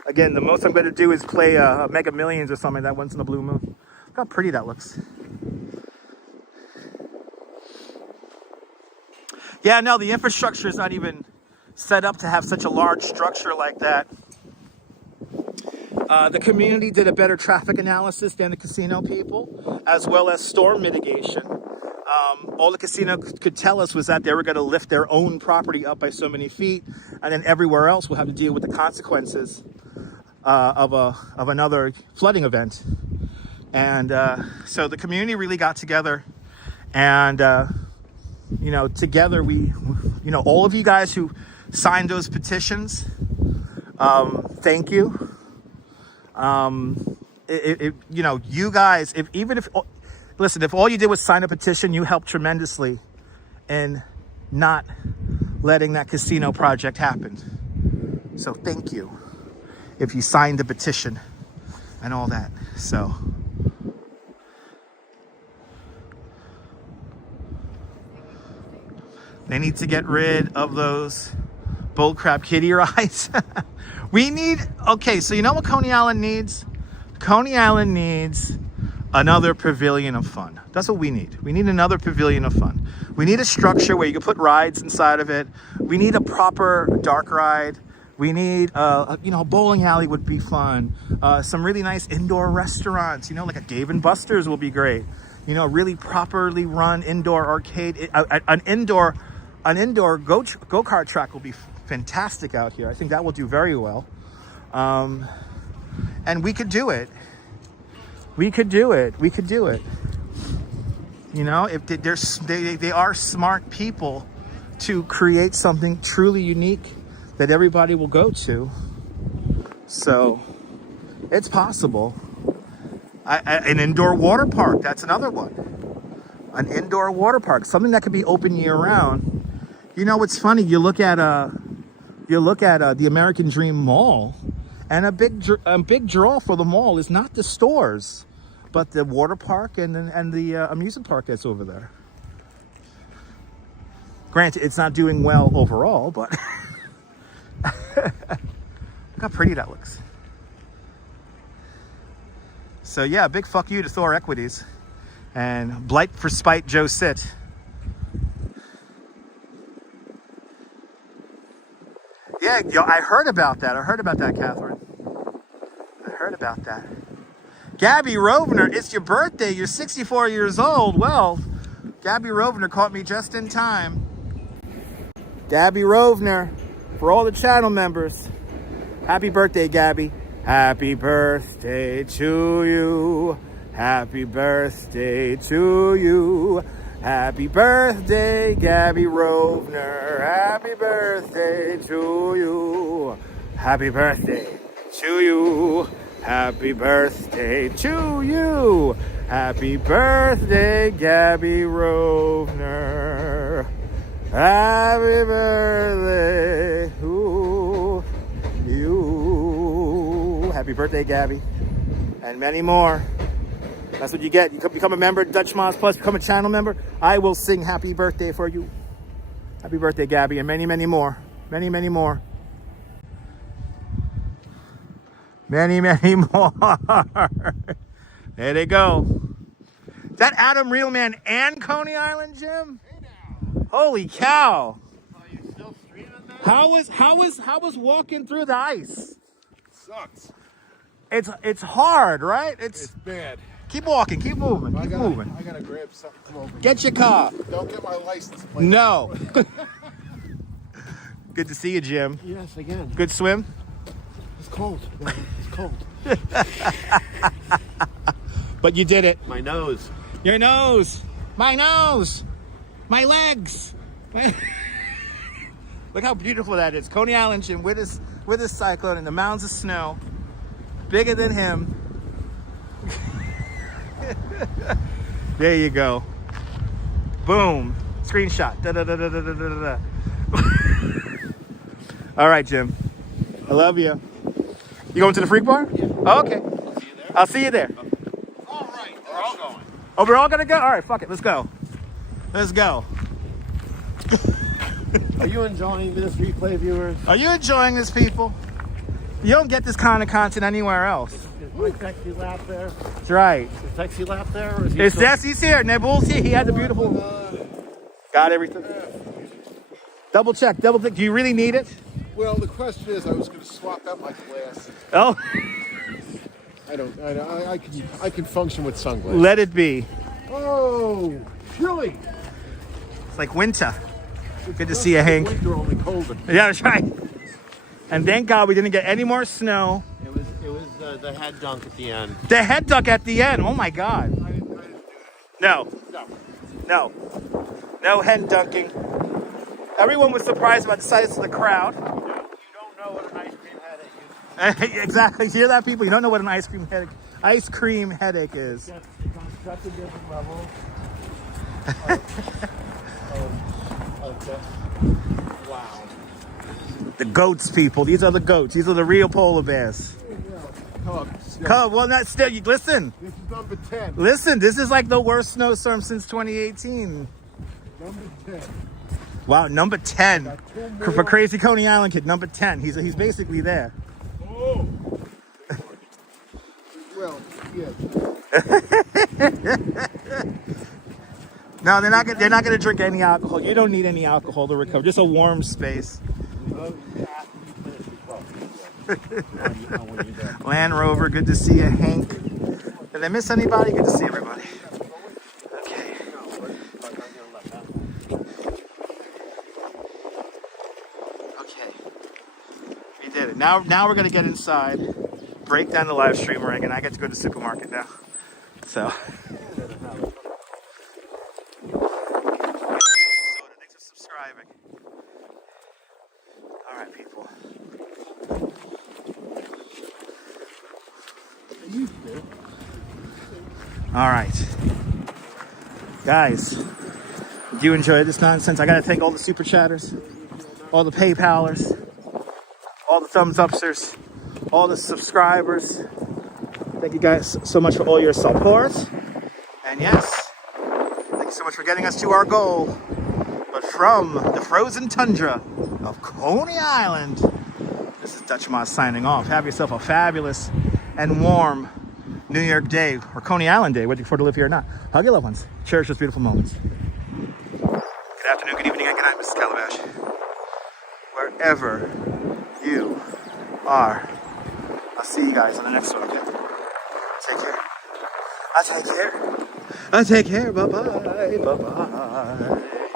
again, the most I'm going to do is play a Mega Millions or something that once in a blue moon. Look how pretty that looks. Yeah, no, the infrastructure is not even set up to have such a large structure like that. The community did a better traffic analysis than the casino people, as well as storm mitigation. All the casino could tell us was that they were going to lift their own property up by so many feet, and then everywhere else will have to deal with the consequences of another flooding event. And so the community really got together, and you know, together we, you know, all of you guys who signed those petitions, thank you. You know, you guys, listen, if all you did was sign a petition, you helped tremendously in not letting that casino project happen. So thank you if you signed the petition and all that. So they need to get rid of those bullcrap kitty rides. We need, okay, so you know what Coney Island needs? Coney Island needs another pavilion of fun. That's what we need. We need another pavilion of fun. We need a structure where you can put rides inside of it. We need a proper dark ride. We need, you know, a bowling alley would be fun. Some really nice indoor restaurants, you know, like a Dave & Buster's will be great. You know, really properly run indoor arcade, an indoor go-kart track will be fantastic out here. I think that will do very well. And we could do it. We could do it. We could do it. You know, if they are smart people to create something truly unique that everybody will go to. So it's possible. An indoor water park, that's another one. An indoor water park, something that could be open year round. You know, it's funny, you look at the American Dream Mall, and a big draw for the mall is not the stores, but the water park and the amusement park that's over there. Granted, it's not doing well overall, but look how pretty that looks. So yeah, big fuck you to Thor Equities and blight for spite Joe Sit. Yeah, yo, I heard about that. I heard about that, Catherine. I heard about that. Gabby Rovner, it's your birthday. You're 64 years old. Well, Gabby Rovner caught me just in time. Gabby Rovner, for all the channel members, happy birthday, Gabby. Happy birthday to you. Happy birthday to you. Happy birthday, Gabby Rovner. Happy birthday to you. Happy birthday to you. Happy birthday to you. Happy birthday, Gabby Rovner. Happy birthday to you. Happy birthday, Gabby. And many more. That's what you get. You become a member, Dutch Moms Plus, become a channel member. I will sing happy birthday for you. Happy birthday, Gabby, and many, many more. Many, many more. Many, many more. There they go. Is that Adam Realman and Coney Island, Jim? Hey now. Holy cow. Are you still streaming that? How was walking through the ice? Sucks. It's hard, right? It's bad. Keep walking, keep moving, keep moving. I gotta grab something. Come over. Get your car. Don't get my license plate. No. Good to see you, Jim. Yes, again. Good swim? It's cold. It's cold. But you did it. My nose. Your nose. My nose. My legs. Look how beautiful that is. Coney Island, Jim, with his cyclone and the mounds of snow. Bigger than him. There you go. Boom. Screenshot. Da, da, da, da, da, da, da, da. All right, Jim. I love you. You going to the freak bar? Yeah. Oh, okay. I'll see you there. All right. We're all going. Oh, we're all gonna go? All right, fuck it. Let's go. Let's go. Are you enjoying this, replay viewers? Are you enjoying this, people? You don't get this kind of content anywhere else. Is my sexy lap there? That's right. Is sexy lap there? Or is he It's still... Jesse's here. Nebul's here. He had the beautiful. Got everything. Double check. Double check. Do you really need it? Well, the question is, I was going to swap out my glasses. Oh, I can function with sunglasses. let it be. Oh, chilly. It's like winter. Good to see you, Hank. Winter, only colder. Yeah, that's right. And thank God we didn't get any more snow. It was the head dunk at the end. The head duck at the end. Oh my God. I didn't do it. No, No. no, no head dunking. Everyone was surprised by the size of the crowd. You don't know what an ice cream headache is. Exactly. You hear that, people? You don't know what an ice cream headache is. It's on such a different level. Wow. The goats, people. These are the goats. These are the real polar bears. Come, well, not still. You listen. This is number 10. Listen. This is like the worst snowstorm since 2018. Number 10. Wow, number 10 for Crazy Coney Island Kid. Number 10. He's basically there. Oh. Well, yeah. No, they're not gonna drink any alcohol. You don't need any alcohol to recover. Just a warm space. Land Rover, good to see you. Hank, did I miss anybody? Good to see everybody. Okay. Okay. We did it. Now we're gonna get inside, break down the live stream ring, and I get to go to the supermarket now. So. Thanks for subscribing. All right, people. All right, guys, do you enjoy this nonsense? I gotta thank all the super chatters, all the PayPalers, all the thumbs upsters, all the subscribers. Thank you guys so much for all your support. And yes, thank you so much for getting us to our goal. But from the frozen tundra of Coney Island, this is Dutch Moss signing off. Have yourself a fabulous and warm New York Day or Coney Island Day, whether you prefer to live here or not. Hug your loved ones. Cherish those beautiful moments. Good afternoon, good evening, and good night, Mrs. Calabash. Wherever you are, I'll see you guys on the next one, okay? Take care. I'll take care. Bye-bye. Bye-bye.